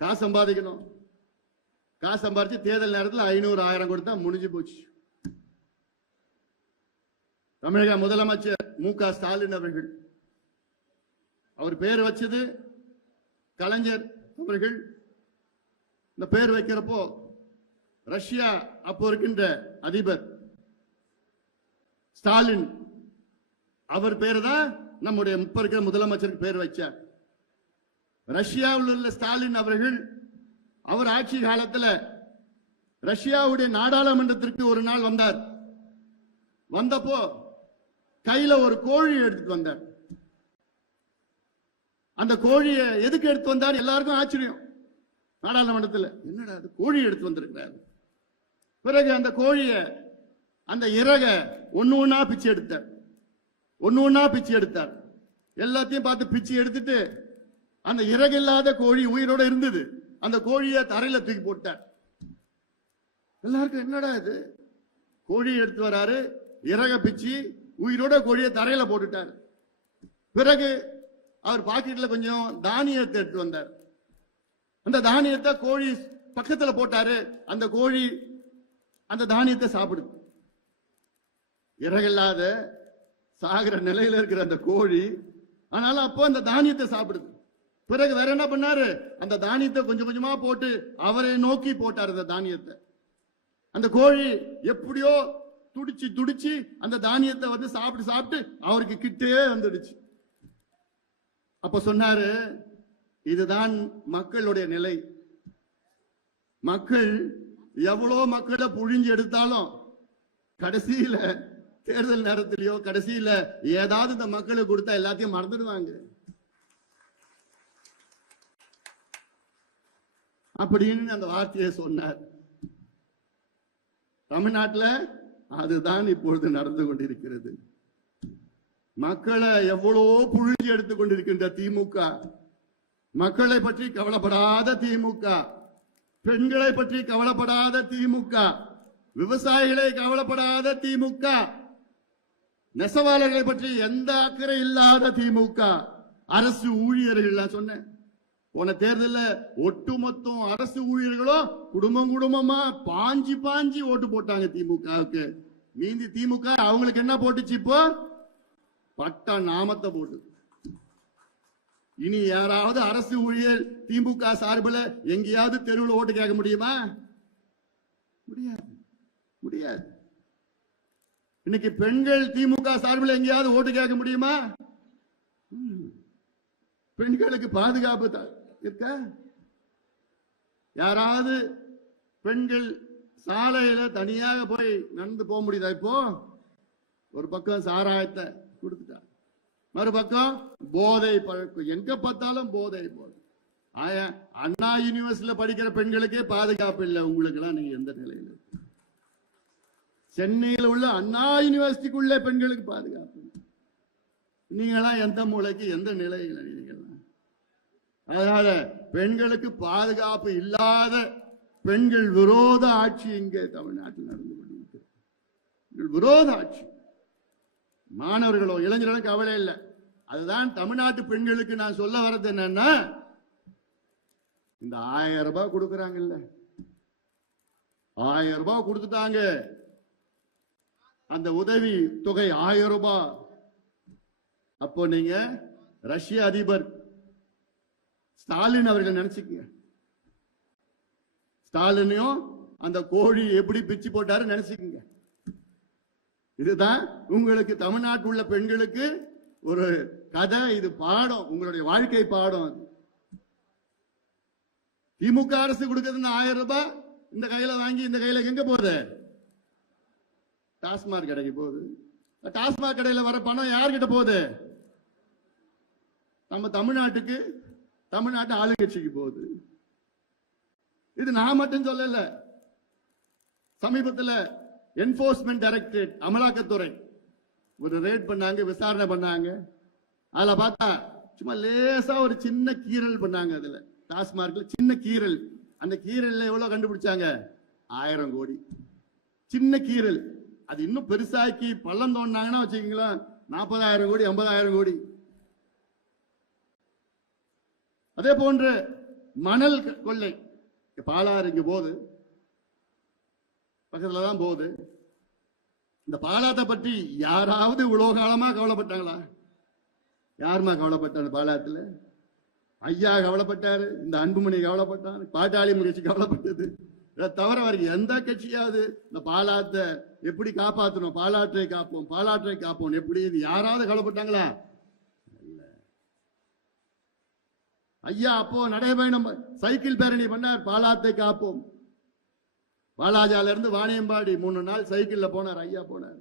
காசு சம்பாதிக்கணும். காசு சம்பாதிச்சு தேர்தல் நேரத்தில் 500 1000 கொடுத்தா முடிஞ்சு போச்சு. தமிழக முதலமைச்சர் மு.க. ஸ்டாலின் அவர்கள். அவர் பேர் வச்சது கலைஞர் அவர்கள். இந்த பேர் வைக்கிறப்போ ரஷ்யா அப்போ இருக்கின்ற அதிபர் ஸ்டாலின் அவர் பேர் தான் நம்முடைய இப்ப இருக்கிற முதலமைச்சருக்கு பேர் வச்சார். ரஷ்யாவில் உள்ள ஸ்டாலின் அவர்கள் அவர் ஆட்சி காலத்தில் ரஷ்யாவுடைய நாடாளுமன்றத்திற்கு ஒரு நாள் வந்தார். வந்தப்போ கையில ஒரு கோழி எடுத்துட்டு வந்தார். அந்த கோழியை எதுக்கு எடுத்து வந்தார்? எல்லாருக்கும் ஆச்சரியம். நாடாளுமன்றத்தில் என்னடா அது கோழி எடுத்து வந்திருக்கிறார். பிறகு அந்த கோழிய அந்த இறக ஒண்ணு ஒண்ணா பிச்சு எடுத்தார். ஒண்ணு ஒண்ணா பிச்சு எடுத்தார். எல்லாத்தையும் பார்த்து பிச்சு எடுத்துட்டு அந்த இறகு இல்லாத கோழி உயிரோட இருந்தது. அந்த கோழியை தரையில தூக்கி போட்டார். எல்லாருக்கும் என்னடா இது, கோழி எடுத்து வராரு, இறக பிச்சு உயிரோட கோழியை தரையில போட்டுட்டார். பிறகு அவர் பாக்கெட்ல கொஞ்சம் தானியத்தை எடுத்து வந்தார். அந்த தானியத்தை கோழி பக்கத்துல போட்டாரு. அந்த கோழி அந்த தானியத்தை சாப்பிடுது. இறகில்லாத சாகிற நிலையில இருக்கிற அந்த கோழி ஆனாலும் அப்போ அந்த தானியத்தை சாப்பிடுது. பிறகு வேற என்ன பண்ணாரு? அந்த தானியத்தை கொஞ்சம் கொஞ்சமா போட்டு அவரை நோக்கி போட்டார். அந்த தானியத்தை அந்த கோழி எப்படியோ துடிச்சு துடிச்சு அந்த தானியத்தை வந்து சாப்பிட்டு சாப்பிட்டு அவருக்கு கிட்டே வந்துடுச்சு. அப்ப சொன்னாரு, இதுதான் மக்களுடைய நிலை. மக்கள் எவ்வளவு மக்களை புழிஞ்சு எடுத்தாலும் கடைசியில தேர்தல் நேரத்திலேயோ கடைசியில ஏதாவது இந்த மக்களுக்கு கொடுத்தா எல்லாத்தையும் மறந்துடுவாங்க. அப்படின்னு அந்த வார்த்தையை சொன்னார். தமிழ்நாட்டில் அதுதான் இப்பொழுது நடந்து கொண்டிருக்கிறது. மக்களை எவ்வளவோ புழிஞ்சு எடுத்துக் கொண்டிருக்கின்ற திமுக, மக்களை பற்றி கவலைப்படாத திமுக, பெண்களை பற்றி கவலைப்படாத திமுக, விவசாயிகளை கவலைப்படாத திமுக, நெசவாளர்களை பற்றி எந்த அக்கறை இல்லாத திமுக, அரசு ஊழியர்கள் சொன்னேன். போன தேர்தலில் ஒட்டுமொத்தம் அரசு ஊழியர்களும் குடும்பம் குடும்பமா பாஞ்சி பாஞ்சி ஓட்டு போட்டாங்க திமுகவுக்கு. மீதி திமுக அவங்களுக்கு என்ன போட்டுச்சு? இப்போ பட்ட நாமத்தை போட்டு. இனி யாராவது அரசு ஊழியர் திமுக சார்பில் எங்கேயாவது தெருவில் ஓட்டு கேட்க முடியுமா? முடியாது, முடியாது. இன்னைக்கு பெண்கள் திமுக சார்பில் எங்கேயாவது ஓட்டு கேட்க முடியுமா? பெண்களுக்கு பாதுகாப்பு இருக்க? யாராவது பெண்கள் சாலையில தனியாக போய் நடந்து போக முடியுதா? இப்போ ஒரு பக்கம் சாராயத்தை கொடுத்துட்டாங்க, மறுபக்கம் போதை பழக்கம். எங்க பார்த்தாலும் போதை போதை. அண்ணா யூனிவர்சிட்டியில படிக்கிற பெண்களுக்கே பாதுகாப்பு இல்லை. உங்களுக்கு எல்லாம் நீங்க எந்த நிலையில? சென்னையில் உள்ள அண்ணா யூனிவர்சிட்டிக்குள்ள பெண்களுக்கு பாதுகாப்பு. நீங்களாம் எந்த மூலைக்கு எந்த நிலையில? நீங்க அதனால பெண்களுக்கு பாதுகாப்பு இல்லாத பெண்கள் விரோத ஆட்சி இங்கே தமிழ்நாட்டில் நடந்து கொண்டிருக்கிறது. விரோத ஆட்சி. மாணவர்களோ இளைஞர்களும் கவலை இல்லை. அதுதான் தமிழ்நாட்டு பெண்களுக்கு நான் சொல்ல வர்றது என்னன்னா, இந்த 1000 ரூபாய் கொடுக்கறாங்கல்ல, 1000 ரூபாய் கொடுத்துட்டாங்க. அந்த உதவி தொகை 1000 ரூபாய். அப்போ நீங்க ரஷ்ய அதிபர் ஸ்டாலின் அவர்கள் நினைச்சுக்கங்க. ஸ்டாலினையும் அந்த கோழி எப்படி பிச்சு போட்டாரு நினைச்சுக்கங்க. இதுதான் உங்களுக்கு தமிழ்நாட்டில் உள்ள பெண்களுக்கு ஒரு கதை. இது பாடம், உங்களுடைய வாழ்க்கை பாடம். அது திமுக அரசு கொடுக்கிறது 1000 ரூபாய் இந்த கையில வாங்கி இந்த கையில எங்க போகுது? டாஸ்மாக் கடைக்கு போகுது. டாஸ்மாக் கடையில வர பணம் யார்கிட்ட போகுது? நம்ம தமிழ்நாட்டுக்கு, தமிழ்நாட்டு ஆளுங்கட்சிக்கு போகுது. இது நான் மட்டும் சொல்லல. சமீபத்தில் என்போர்ஸ்மெண்ட் டைரக்டரேட், அமலாக்கத்துறை ஒரு ரேட் பண்ணாங்க, விசாரணை பண்ணாங்க. அதுல பார்த்தா சும்மா லேசா ஒரு சின்ன கீறல் பண்ணாங்க. அதுல டாஸ்மார்க்ல சின்ன கீறல். அந்த கீரல்ல எவ்வளவு கண்டுபிடிச்சாங்க? 1000 கோடி. சின்ன கீரல். அது இன்னும் பெருசாக்கி பள்ளம் தோண்டினாங்கன்னா வச்சுக்கீங்களா, 40,000 கோடி 50,000 கோடி. அதே போன்ற மணல் கொள்ளை. பாலாறு இங்க போகுது, பக்கத்துல தான் போகுது. இந்த பாலாத்தை பற்றி யாராவது இவ்வளவு காலமா கவலைப்பட்டாங்களா? யாருமா கவலைப்பட்டாங்க? பாலாத்துல ஐயா கவலைப்பட்டாரு, இந்த அன்புமணி கவலைப்பட்டான், பாட்டாளி முயற்சி கவலைப்பட்டது. இதை தவிர வரைக்கும் எந்த கட்சியாவது இந்த பாலாத்தை எப்படி காப்பாற்றணும், பாலாற்றை காப்போம், பாலாற்றை காப்போம் எப்படி யாராவது கவலைப்பட்டாங்களா? ஐயா அப்போ நடைபயணம் சைக்கிள் பேரணி பண்ணார், பாலாத்தை காப்போம். வாலாஜால இருந்து வாணியம்பாடி 3 நாள் சைக்கிள்ல போனார், ஐயா போனார்.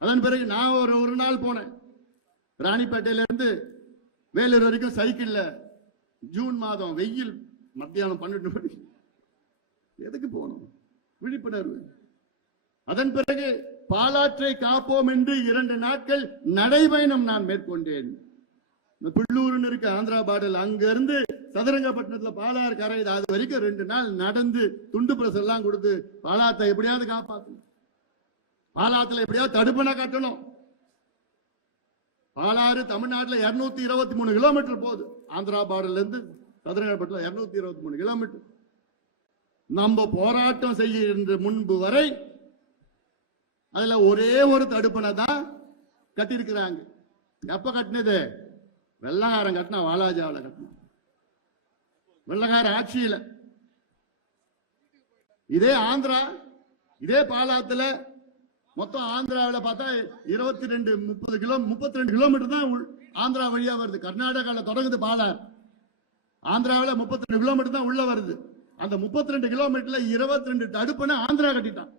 அதன் பிறகு நான் ஒரு நாள் போனேன், ராணிப்பேட்டையில இருந்து வேலூர் வரைக்கும் சைக்கிள்ல. ஜூன் மாதம் வெயில், மத்தியானம் 12 மணி. எதுக்கு போனோம்? விழிப்புணர்வு. அதன் பிறகு பாலாற்றை காப்போம் என்று 2 நாட்கள் நடைபயணம் நான் மேற்கொண்டேன். பிள்ளூர்னு இருக்கு ஆந்திரா பார்டர், அங்க இருந்து சதுரங்கப்பட்டினத்துல பாலாறு கரை, அது வரைக்கும் 2 நாள் நடந்து துண்டு பிரஸ் எல்லாம் கொடுத்து பாலாத்தை எப்படியாவது காப்பாற்றணும், பாலாத்துல எப்படியாவது தடுப்பணை கட்டணும். பாலாறு தமிழ்நாட்டில் 223 கிலோமீட்டர் போகுது. ஆந்திரா பார்டர்ல இருந்து சதுரங்கப்பட்டினம் 223 கிலோமீட்டர். நம்ம போராட்டம் செய்கின்ற முன்பு வரை அதுல ஒரே ஒரு தடுப்பணை தான் கட்டியிருக்கிறாங்க. எப்ப கட்டினது? வெள்ளக்காரன் கட்டினா, வாலாஜாவில் கட்டினா, வெள்ளக்கார ஆட்சியில. இதே ஆந்திரா, இதே பாலாத்துல மொத்தம் ஆந்திராவில் பார்த்தா 32 கிலோமீட்டர் தான் ஆந்திரா வழியா வருது. கர்நாடகாவில் தொடங்குது பாலாறு, ஆந்திராவில் 32 கிலோமீட்டர் தான் உள்ள வருது. அந்த 32 கிலோமீட்டர்ல 22 தடுப்பணை ஆந்திரா கட்டிட்டான்.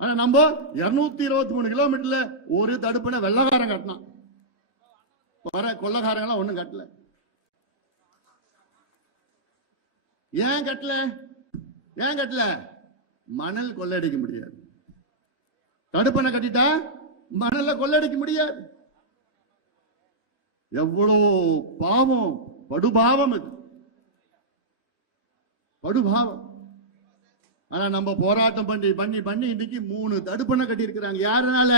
ஆனா நம்ம 223 கிலோமீட்டர்ல ஒரு தடுப்பணை வெள்ளக்காரன் கட்டினான். வர கொள்ளக்காரங்களாம் ஒண்ணும் கட்டல. ஏன் கட்டல? மணல் கொள்ளடிக்க முடியாது. தடுப்பணை கட்டிட்டா மணல கொள்ளடிக்க முடியாது. எவ்வளவு பாவம், படுபாவம் இது, படுபாவம். ஆனா நம்ம போராட்டம் பண்ணி இன்னைக்கு 3 தடுப்பணை கட்டி இருக்கிறாங்க. யாருனால?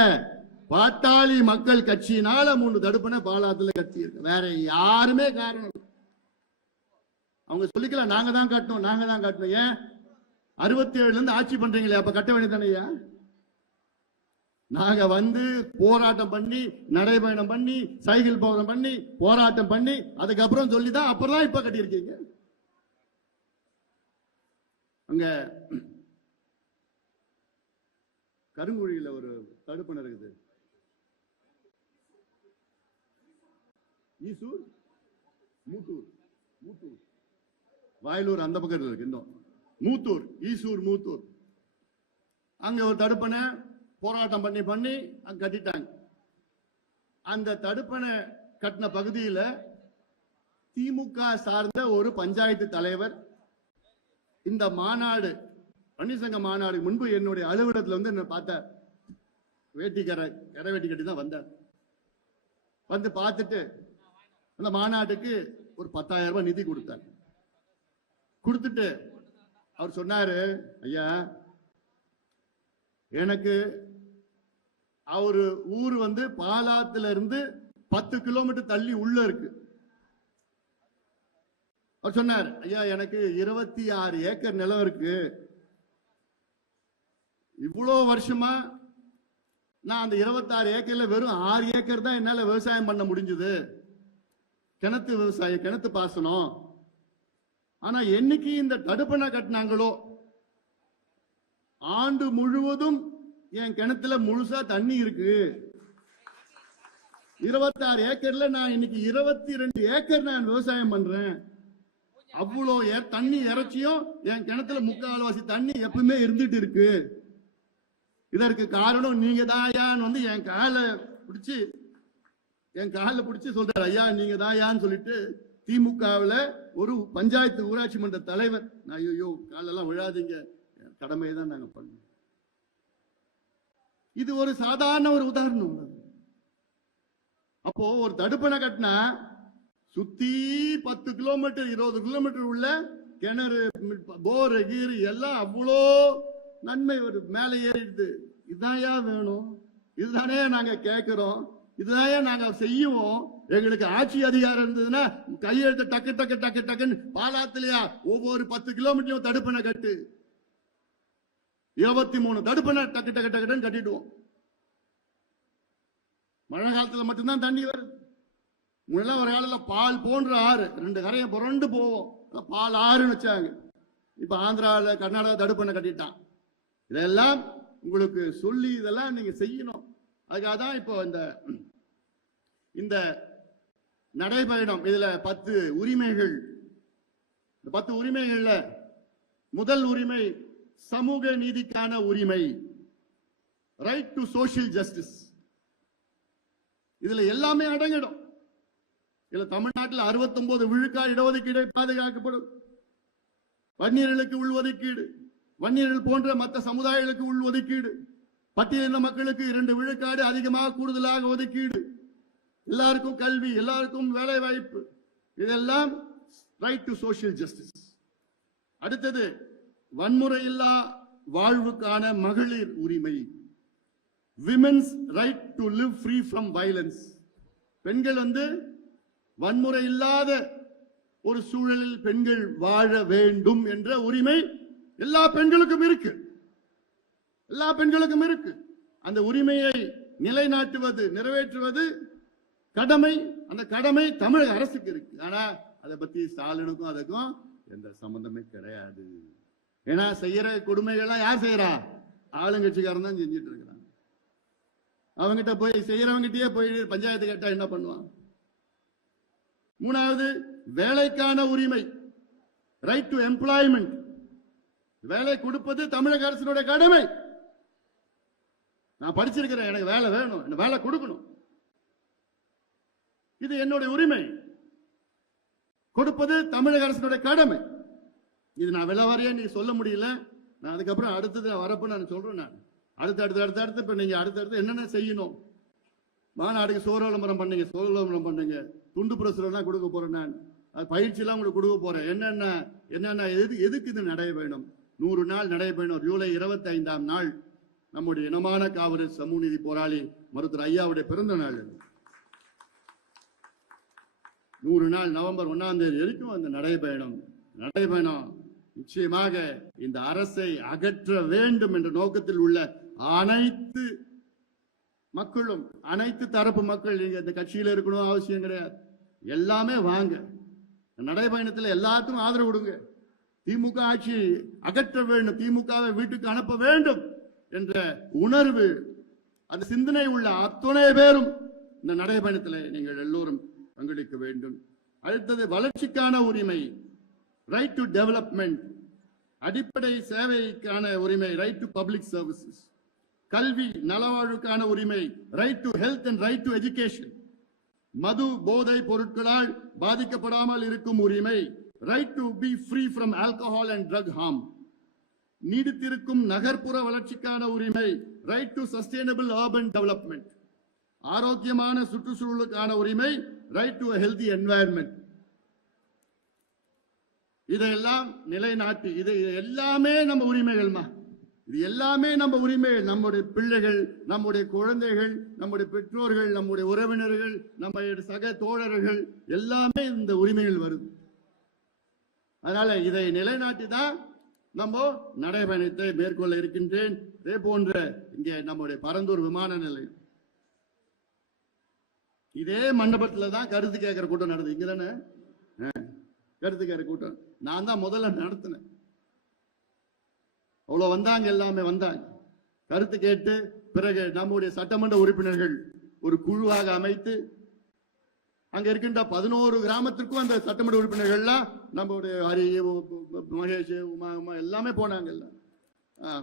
பாட்டாளி மக்கள் கட்சியினால 3 தடுப்பணை பாலாத்துல கட்டி இருக்கு. வேற யாருமே காரணம்? அவங்க சொல்லிக்கலாம், நாங்க தான் கட்டணும். ஏன் 67 இருந்து ஆட்சி பண்றீங்களே, அப்ப கட்ட வேண்டியதானையா? நாங்க வந்து போராட்டம் பண்ணி, நடைபயணம் பண்ணி, சைக்கிள் போராட்டம் பண்ணி, போராட்டம் பண்ணி, அதுக்கப்புறம் சொல்லிதான் அப்புறம் இப்ப கட்டியிருக்கீங்க. அங்க கருங்குழியில ஒரு தடுப்பணை இருக்குது. ஈசூர், மூத்தூர், வாயிலூர் அந்த பக்கத்தில் இருக்கு. இன்னும் மூத்தூர், ஈசூர், மூத்தூர், அங்க ஒரு தடுப்பணை போராட்டம் பண்ணி அங்க கட்டிட்டாங்க. அந்த தடுப்பணை கட்டின பகுதியில் திமுக சார்ந்த ஒரு பஞ்சாயத்து தலைவர் இந்த மாநாடு, பன்னீர்சங்க மாநாடு முன்பு என்னுடைய அலுவலகத்தில் வந்து என்ன பார்த்தார். கரை வேட்டி கட்டி தான் வந்தார். வந்து பார்த்துட்டு அந்த மாநாட்டுக்கு ஒரு 10,000 ரூபாய் நிதி கொடுத்தார். கொடுத்துட்டு அவர் சொன்னாரு, ஐயா எனக்கு அவரு ஊர் வந்து பாலாத்துல இருந்து 10 கிலோமீட்டர் தள்ளி உள்ள இருக்கு. அவர் சொன்னார், ஐயா எனக்கு 26 ஏக்கர் நிலம் இருக்கு. இவ்வளவு வருஷமா நான் அந்த 26 ஏக்கர்ல வெறும் 6 ஏக்கர் தான் என்னால விவசாயம் பண்ண முடிஞ்சது. கிணத்து விவசாயம், கிணத்து பாசனம். ஆனா என்னைக்கு இந்த தடுப்பணை கட்டினாங்களோ ஆண்டு முழுவதும் என் கிணத்துல முழுசா தண்ணி இருக்கு. 26 ஏக்கர்ல நான் இன்னைக்கு 22 ஏக்கர் நான் விவசாயம் பண்றேன். அவ்வளோ தண்ணி இறைச்சியும் என் கிணத்துல 3/4 தண்ணி எப்பவுமே இருந்துட்டு இருக்கு. இதற்கு காரணம் நீங்க தான் வந்து என் காலை பிடிச்சு சொல்றாரு, ஐயா நீங்க தான் சொல்லிட்டு திமுகவில் ஒரு பஞ்சாயத்து ஊராட்சி மன்ற தலைவர், நான் ஐயோ காலெல்லாம் விழாதீங்க, கடமையை தான் நாங்க பண்ணோம். இது ஒரு சாதாரண ஒரு உதாரணம். அப்போ ஒரு தடுப்பணை கட்டினா சுத்தி 10 கிலோமீட்டர் 20 கிலோமீட்டர் உள்ள கிணறு, போர், கீரு எல்லாம் அவ்வளோ நன்மை ஒரு மேலே ஏறிடுது. இதுதாயா வேணும், இதுதானே நாங்க கேட்கிறோம், இதுதானே நாங்க செய்வோம். எங்களுக்கு ஆட்சி அதிகாரம் இருந்ததுன்னா கையெழுத்து டக்கு டக்கு டக்கு டக்குன்னு பாலாத்திலையா ஒவ்வொரு 10 கிலோமீட்டரும் தடுப்பணை கட்டு. 23 தடுப்பணை டக்கு டக்கு டக்குன்னு கட்டிடுவோம். மழை காலத்துல மட்டும்தான் தண்ணி வருது. முன்னெல்லாம் ஒரு காலத்துல பால் போன்ற ஆறு 2 கரையை புரண்டு போவோம், பால் ஆறுன்னு வச்சாங்க. இப்ப ஆந்திராவில கர்நாடகா தடுப்பணை கட்டிட்டான். இதெல்லாம் உங்களுக்கு சொல்லி இதெல்லாம் நீங்க செய்யணும். அதுக்காக தான் இப்போ இந்த நடைபயணம். இதுல 10 உரிமைகள். இந்த 10 உரிமைகள்ல முதல் உரிமை சமூக நீதிக்கான உரிமை, ரைட் டு சோசியல் ஜஸ்டிஸ். இதுல எல்லாமே அடங்கிடும். இதுல தமிழ்நாட்டில் 69 விழுக்காடு இடஒதுக்கீடு பாதுகாக்கப்படும். வன்னியர்களுக்கு உள்ஒதுக்கீடு, வன்னியர்கள் போன்ற மற்ற சமுதாயங்களுக்கு உள்ஒதுக்கீடு, பட்டியலின மக்களுக்கு 2 விழுக்காடு அதிகமாக கூடுதலாக ஒதுக்கீடு, எல்லாருக்கும் கல்வி, எல்லாருக்கும் வேலை வாய்ப்பு, இதெல்லாம் ரைட் டு சோசியல் ஜஸ்டிஸ். அடுத்தது வன்முறை இல்லா வாழ்வுக்கான மகளிர் உரிமை, women's right to live free from violence. பெண்கள் வன்முறை இல்லாத ஒரு சூழலில் பெண்கள் வாழ வேண்டும் என்ற உரிமை எல்லா பெண்களுக்கும் இருக்கு. எல்லா பெண்களுக்கும் இருக்கு. அந்த உரிமையை நிலைநாட்டுவது, நிறைவேற்றுவது கடமை. அந்த கடமை தமிழக அரசுக்கு இருக்கு. ஆனா அதை பத்தி ஸ்டாலினுக்கும் அதுக்கும் எந்த சம்பந்தமே கிடையாது. ஏன்னா செய்யற கொடுமைகள்லாம் யார் செய்யறா? ஆளுங்கட்சிக்காரன் தான் செஞ்சிட்டு இருக்கிறாங்க. அவங்கிட்ட போய் செய்யறவங்கிட்டயே போய் பஞ்சாயத்து கேட்டா என்ன பண்ணுவான்? மூணாவது வேலைக்கான உரிமை, ரைட் டு எம்ப்ளாய்மெண்ட். வேலை கொடுப்பது தமிழக அரசினுடைய கடமை. நான் படிச்சிருக்கிறேன், எனக்கு வேலை வேணும், எனக்கு வேலை கொடுக்கணும், இது என்னுடைய உரிமை. கொடுப்பது தமிழக அரசினுடைய கடமை. இது நான் விலவாரியா நீங்க சொல்ல முடியல. நான் அதுக்கப்புறம் அடுத்தது வரப்ப நான் சொல்றேன். நான் அடுத்து இப்ப நீங்க அடுத்தடுத்து என்னென்ன செய்யணும்? மாநாடுக்கு சோறு விளம்பரம் பண்ணுங்க, சோறு விளம்பரம் பண்ணுங்க, துண்டு பிரசுரம் கொடுக்க போறேன். நான் பயிற்சி எல்லாம் உங்களுக்கு கொடுக்க போறேன். என்னென்ன எதுக்கு இது நடைபெறும்? 100 நாள் நடைபெறும். ஜூலை 25ஆம் நாள் நம்முடைய இனமான காவிரி சமூக நீதி போராளி மருத்துவர் ஐயாவுடைய பிறந்த நாள். 100 நாள் நவம்பர் 1ஆம் தேதி வரைக்கும் அந்த நடைபயணம் நிச்சயமாக இந்த அரசை அகற்ற வேண்டும் என்ற நோக்கத்தில் உள்ள அனைத்து மக்களும், அனைத்து தரப்பு மக்கள், நீங்க இந்த கட்சியில இருக்கணும் அவசியம் கிடையாது. எல்லாமே வாங்க நடைபயணத்தில் எல்லாத்துக்கும் ஆதரவு கொடுங்க. திமுக ஆட்சி அகற்ற வேண்டும், திமுகவை வீட்டுக்கு அனுப்ப வேண்டும் என்ற உணர்வு, அந்த சிந்தனை உள்ள அத்தனை பேரும் இந்த நடைபயணத்தில் நீங்கள் எல்லோரும் பங்களிக்க வேண்டும். அடுத்தது வளர்ச்சிக்கான உரிமை, ரைட் டு டெவலப்மெண்ட். அடிப்படை சேவைக்கான உரிமை, ரைட் டு பப்ளிக் சர்வீசஸ். கல்வி நலவாழ்வுக்கான உரிமை, right to health and right to education. மது போதை பொருட்களால் பாதிக்கப்படாமல் இருக்கும் உரிமை, right to be free from alcohol and drug harm. நீடித்திருக்கும் நகர்ப்புற வளர்ச்சிக்கான உரிமை, right to sustainable urban development. ஆரோக்கியமான சுற்றுச்சூழலுக்கான உரிமை, ரைட் டு ஹெல்தி என்வாயர்மெண்ட். இதெல்லாம் நிலைநாட்டி, இது எல்லாமே நம்ம உரிமைகள்மா. இது எல்லாமே நம்ம உரிமைகள். நம்முடைய பிள்ளைகள், நம்முடைய குழந்தைகள், நம்முடைய பெற்றோர்கள், நம்முடைய உறவினர்கள், நம்முடைய சக தோழர்கள் எல்லாமே இந்த உரிமைகள் வருது. அதனால இதை நிலைநாட்டி தான் நம்ம நடைபயணத்தை மேற்கொள்ள இருக்கின்றேன். இதே போன்ற இங்கே நம்முடைய பரந்தூர் விமான நிலையம், இதே மண்டபத்தில் தான் கருத்து கேட்கிற கூட்டம் நடந்தது. இங்க தானே கருத்து கேட்கிற கூட்டம் நான் தான் முதல்ல நடத்தினேன். அவ்வளவு வந்தாங்க, எல்லாமே வந்தாங்க கருத்து கேட்டு. பிறகு நம்முடைய சட்டமன்ற உறுப்பினர்கள் ஒரு குழுவாக அமைத்து அங்க இருக்கின்ற 11 கிராமத்திற்கும் அந்த சட்டமன்ற உறுப்பினர்கள்லாம் நம்முடைய ஹரி, மகேஷ், உமா எல்லாமே போனாங்க.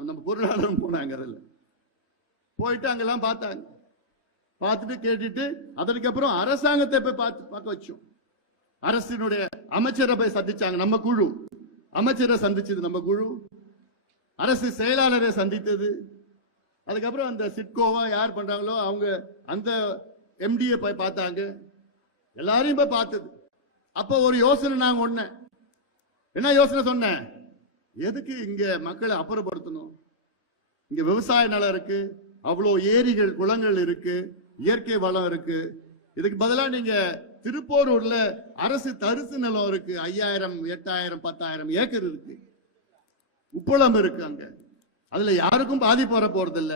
நம்ம பொருளாளரும் போனாங்க. போயிட்டு அங்கெல்லாம் பார்த்தாங்க. பார்த்துட்டு கேட்டுட்டு அதற்கப்புறம் அரசாங்கத்தை போய் பார்க்க வச்சோம். அரசினுடைய அமைச்சரை போய் சந்திச்சாங்க நம்ம குழு. அமைச்சரை சந்திச்சது நம்ம குழு, அரசு செயலாளரை சந்தித்தது. அதுக்கப்புறம் அந்த சிட்கோவா யார் பண்றாங்களோ அவங்க அந்த எம்டியை போய் பார்த்தாங்க. எல்லாரையும் போய் பார்த்தது. அப்ப ஒரு யோசனை நாங்க ஒண்ணு, என்ன யோசனை சொன்னேன்? எதுக்கு இங்க மக்களை அப்புறப்படுத்தணும்? இங்க விவசாய நிலம் இருக்கு, அவ்வளவு ஏரிகள் குளங்கள் இருக்கு, இயற்கை வளம் இருக்கு. இதுக்கு பதிலா நீங்க திருப்போரூர்ல அரசு தரிசு நிலம் இருக்கு, 5000, 8000, 10,000 ஏக்கர் இருக்கு, உப்பளம் இருக்கு. அங்க அதுல யாருக்கும் பாதிப்பு வர போறது இல்ல.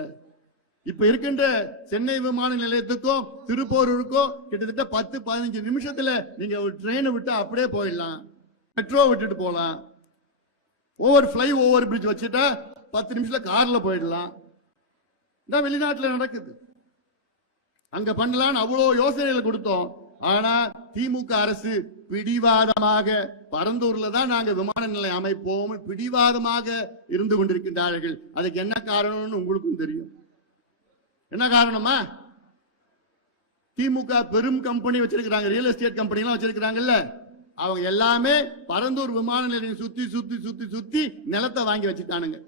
இப்ப இருக்கின்ற சென்னை விமான நிலையத்துக்கும் திருப்பூருக்கும் கிட்டத்தட்ட 10-15 நிமிஷத்துல நீங்க ஒரு ட்ரெயினை விட்டு அப்படியே போயிடலாம். மெட்ரோ விட்டுட்டு போலாம். ஃப்ளை ஓவர் பிரிட்ஜ் வச்சுட்டா 10 நிமிஷத்துல கார்ல போயிடலாம். இதான் வெளிநாட்டுல நடக்குது. அங்க பண்ணலான்னு அவ்வளவு யோசனைகளை கொடுத்தோம். ஆனா திமுக அரசு பிடிவாதமாக பரந்தூர்ல தான் நாங்க விமான நிலையம் அமைப்போம் பிடிவாதமாக இருந்து கொண்டிருக்கின்றார்கள். அதுக்கு என்ன காரணம்னு உங்களுக்கும் தெரியும். என்ன காரணமா? திமுக பெரும் கம்பெனி வச்சிருக்கிறாங்க, ரியல் எஸ்டேட் கம்பெனி எல்லாம் வச்சிருக்கிறாங்கல்ல, அவங்க எல்லாமே பரந்தூர் விமான நிலையம் சுத்தி சுத்தி சுத்தி சுத்தி நிலத்தை வாங்கி வச்சுட்டானுங்க.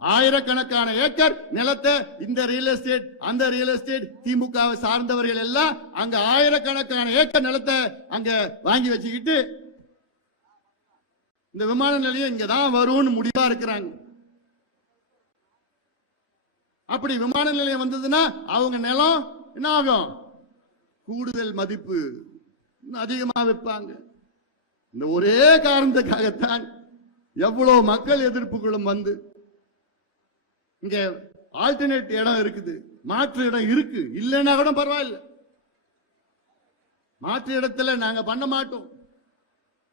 ஆயிரக்கணக்கான ஏக்கர் நிலத்தை இந்த ரியல் எஸ்டேட் அந்த ரியல் எஸ்டேட் திமுகவை சார்ந்தவர்கள் எல்லாம் அங்க ஆயிரக்கணக்கான ஏக்கர் நிலத்தை அங்க வாங்கி வச்சுக்கிட்டு இந்த விமான நிலையம் இங்கதான் வரும்னு முடிவா இருக்கிறாங்க. அப்படி விமான நிலையம் வந்ததுன்னா அவங்க நிலம் என்ன ஆகும்? கூடுதல் மதிப்பு அதிகமா வைப்பாங்க. இந்த ஒரே காரணத்துக்காகத்தான் எவ்வளவு மக்கள் எதிர்ப்புகளும் வந்து இங்க ஆல்டர்னேட் இடம் இருக்குது, மாற்று இடம் இருக்கு, இல்லைன்னா கூட பரவாயில்ல, மாற்று இடத்துல நாங்க பண்ண மாட்டோம்,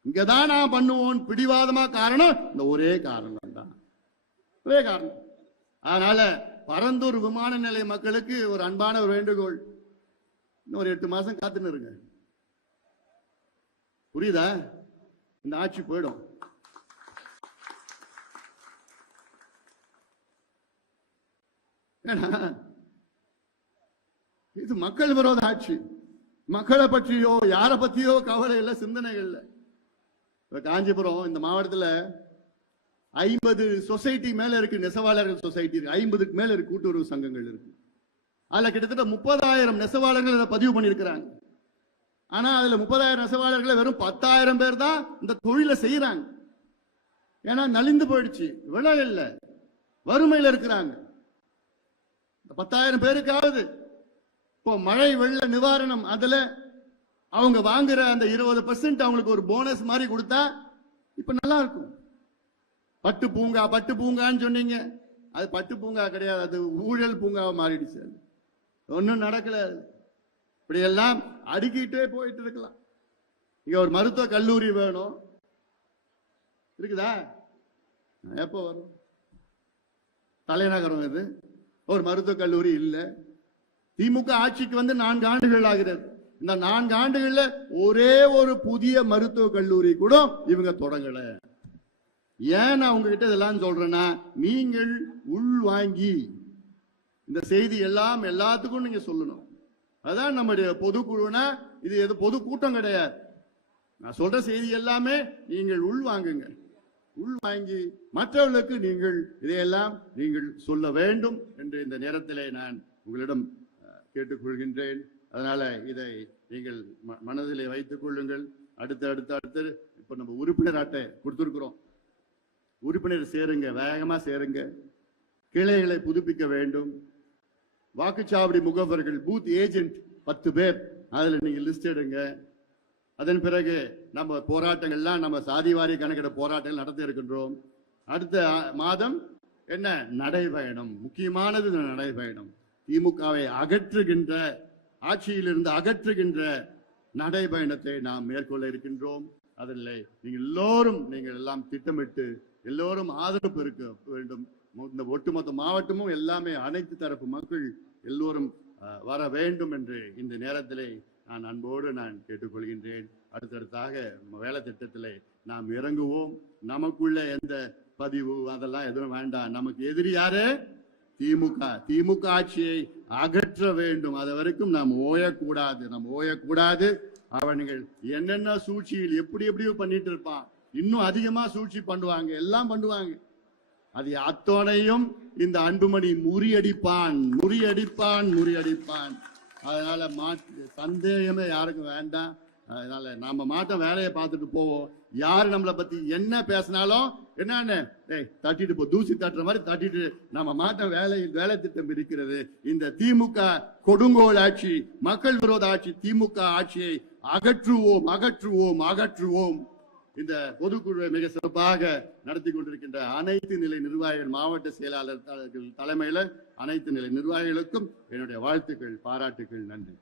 இங்கதான் நான் பண்ணுவோம் பிடிவாதமா. காரணம் இந்த ஒரே காரணம் தான், ஒரே காரணம். அதனால பரந்தூர் விமான நிலைய மக்களுக்கு ஒரு அன்பான ஒரு வேண்டுகோள், இன்னும் ஒரு 8 மாசம் காத்துன்னு இருங்க. புரியுதா? இந்த ஆட்சி போயிடும். இது மக்கள் விரோத ஆட்சி. மக்களை பற்றியோ யாரை பத்தியோ கவலை இல்லை, சிந்தனைகள் இல்லை. காஞ்சிபுரம் இந்த மாவட்டத்தில் 50 சொசைட்டி மேல இருக்கு, நெசவாளர்கள் சொசைட்டி இருக்கு, 50க்கு மேல இருக்கு கூட்டுறவு சங்கங்கள் இருக்கு. அதுல கிட்டத்தட்ட 30,000 நெசவாளர்கள் அதை பதிவு பண்ணிருக்கிறாங்க. ஆனா அதுல 30,000 நெசவாளர்கள் வெறும் 10,000 பேர் தான் இந்த தொழிலை செய்யறாங்க. ஏன்னா நலிந்து போயிடுச்சு, விலை இல்லை, வறுமையில இருக்கிறாங்க. 10,000 பேருக்காவது இப்போ மழை வெள்ள நிவாரணம் அதுல அவங்க வாங்குற அந்த 20% அவங்களுக்கு ஒரு போனஸ் மாதிரி கொடுத்தா இப்ப நல்லா இருக்கும். பட்டு பூங்கா பட்டு பூங்கான்னு சொன்னீங்க, அது பட்டு பூங்கா கிடையாது, அது ஊழல் பூங்காவை மாறிடுச்சு. ஒன்னும் நடக்கல. இப்படி எல்லாம் அடுக்கிட்டே போயிட்டு இருக்கலாம். இங்க ஒரு மருத்துவ கல்லூரி வேணும், இருக்குதா? எப்போ வரும்? தலைநகரம் இது, ஒரு மருத்துவக் கல்லூரி இல்ல. திமுக ஆட்சிக்கு வந்து 4 ஆண்டுகள் ஆகிறது. இந்த 4 ஆண்டுகள்ல ஒரே ஒரு புதிய மருத்துவக் கல்லூரி கூட இவங்க தொடங்கல. ஏன் நான் உங்ககிட்ட இதெல்லாம் சொல்றேன்னா, நீங்கள் உள் வாங்கி இந்த செய்தி எல்லாம் எல்லாத்துக்கும் நீங்க சொல்லணும். அதான் நம்முடைய பொதுக்குழுனா, இது எது பொது கூட்டம் கிடையாது. நான் சொல்ற செய்தி எல்லாமே நீங்கள் உள் வாங்குங்க. உள் வாங்கி மற்றவர்களுக்கு நீங்கள் இதையெல்லாம் நீங்கள் சொல்ல வேண்டும் என்று இந்த நேரத்திலே நான் உங்களிடம் கேட்டுக்கொள்கின்றேன். அதனால இதை நீங்கள் மனதிலே வைத்துக் கொள்ளுங்கள். அடுத்து இப்ப நம்ம உறுப்பினர் அட்டை கொடுத்திருக்கிறோம். உறுப்பினர் சேருங்க, வேகமா சேருங்க. கிளைகளை புதுப்பிக்க வேண்டும். வாக்குச்சாவடி முகவர்கள், பூத் ஏஜென்ட் 10 பேர், அதுல நீங்க லிஸ்ட் எடுங்க. அதன் பிறகு நம்ம போராட்டங்கள்லாம், நம்ம சாதிவாரி கணக்கிட போராட்டங்கள் நடத்தி இருக்கின்றோம். அடுத்த மாதம் என்ன? நடைபயணம். முக்கியமானது நடைபயணம். திமுகவை அகற்றுகின்ற, ஆட்சியிலிருந்து அகற்றுகின்ற நடைபயணத்தை நாம் மேற்கொள்ள இருக்கின்றோம். அதில் நீங்கள் எல்லாம் திட்டமிட்டு எல்லோரும் ஆதரவு இருக்க வேண்டும். இந்த ஒட்டுமொத்த மாவட்டமும் எல்லாமே அனைத்து தரப்பு மக்கள் எல்லோரும் வர வேண்டும் என்று இந்த நேரத்திலே நான் அன்போடு நான் கேட்டுக்கொள்கின்றேன். அடுத்தடுத்தாக வேலை திட்டத்திலே நாம் இறங்குவோம். நமக்குள்ள எந்த பதிவு அதெல்லாம் எதுவும் வேண்டாம். நமக்கு எதிரி யாரு? திமுக. திமுக ஆட்சியை அகற்ற வேண்டும். அது வரைக்கும் நாம் ஓயக்கூடாது. அவர்கள் என்னென்ன சூழ்ச்சியில் எப்படியோ பண்ணிட்டு இருப்பான். இன்னும் அதிகமா சூழ்ச்சி பண்ணுவாங்க, எல்லாம் பண்ணுவாங்க. அது அத்தோனையும் இந்த அன்புமணி முறியடிப்பான். அதனால சந்தேகமே யாருக்கும் வேண்டாம். அதனால நாம மாட்டம் வேலையை பார்த்துட்டு போவோம். யாரு நம்மளை பத்தி என்ன பேசினாலும் என்னன்னு தட்டிட்டு போ, தூசி தட்டுற மாதிரி தட்டிட்டு நம்ம மாட்டம் வேலை திட்டம் இருக்கிறது. இந்த திமுக கொடுங்கோல் ஆட்சி, மக்கள் விரோத ஆட்சி, திமுக ஆட்சியை அகற்றுவோம். இந்த பொதுக்குழுவை மிக சிறப்பாக நடத்தி கொண்டிருக்கின்ற அனைத்து நிலை நிர்வாகிகள், மாவட்ட செயலாளர் தலைமையில அனைத்து நிலை நிர்வாகிகளுக்கும் என்னுடைய வாழ்த்துக்கள், பாராட்டுக்கள், நன்றி.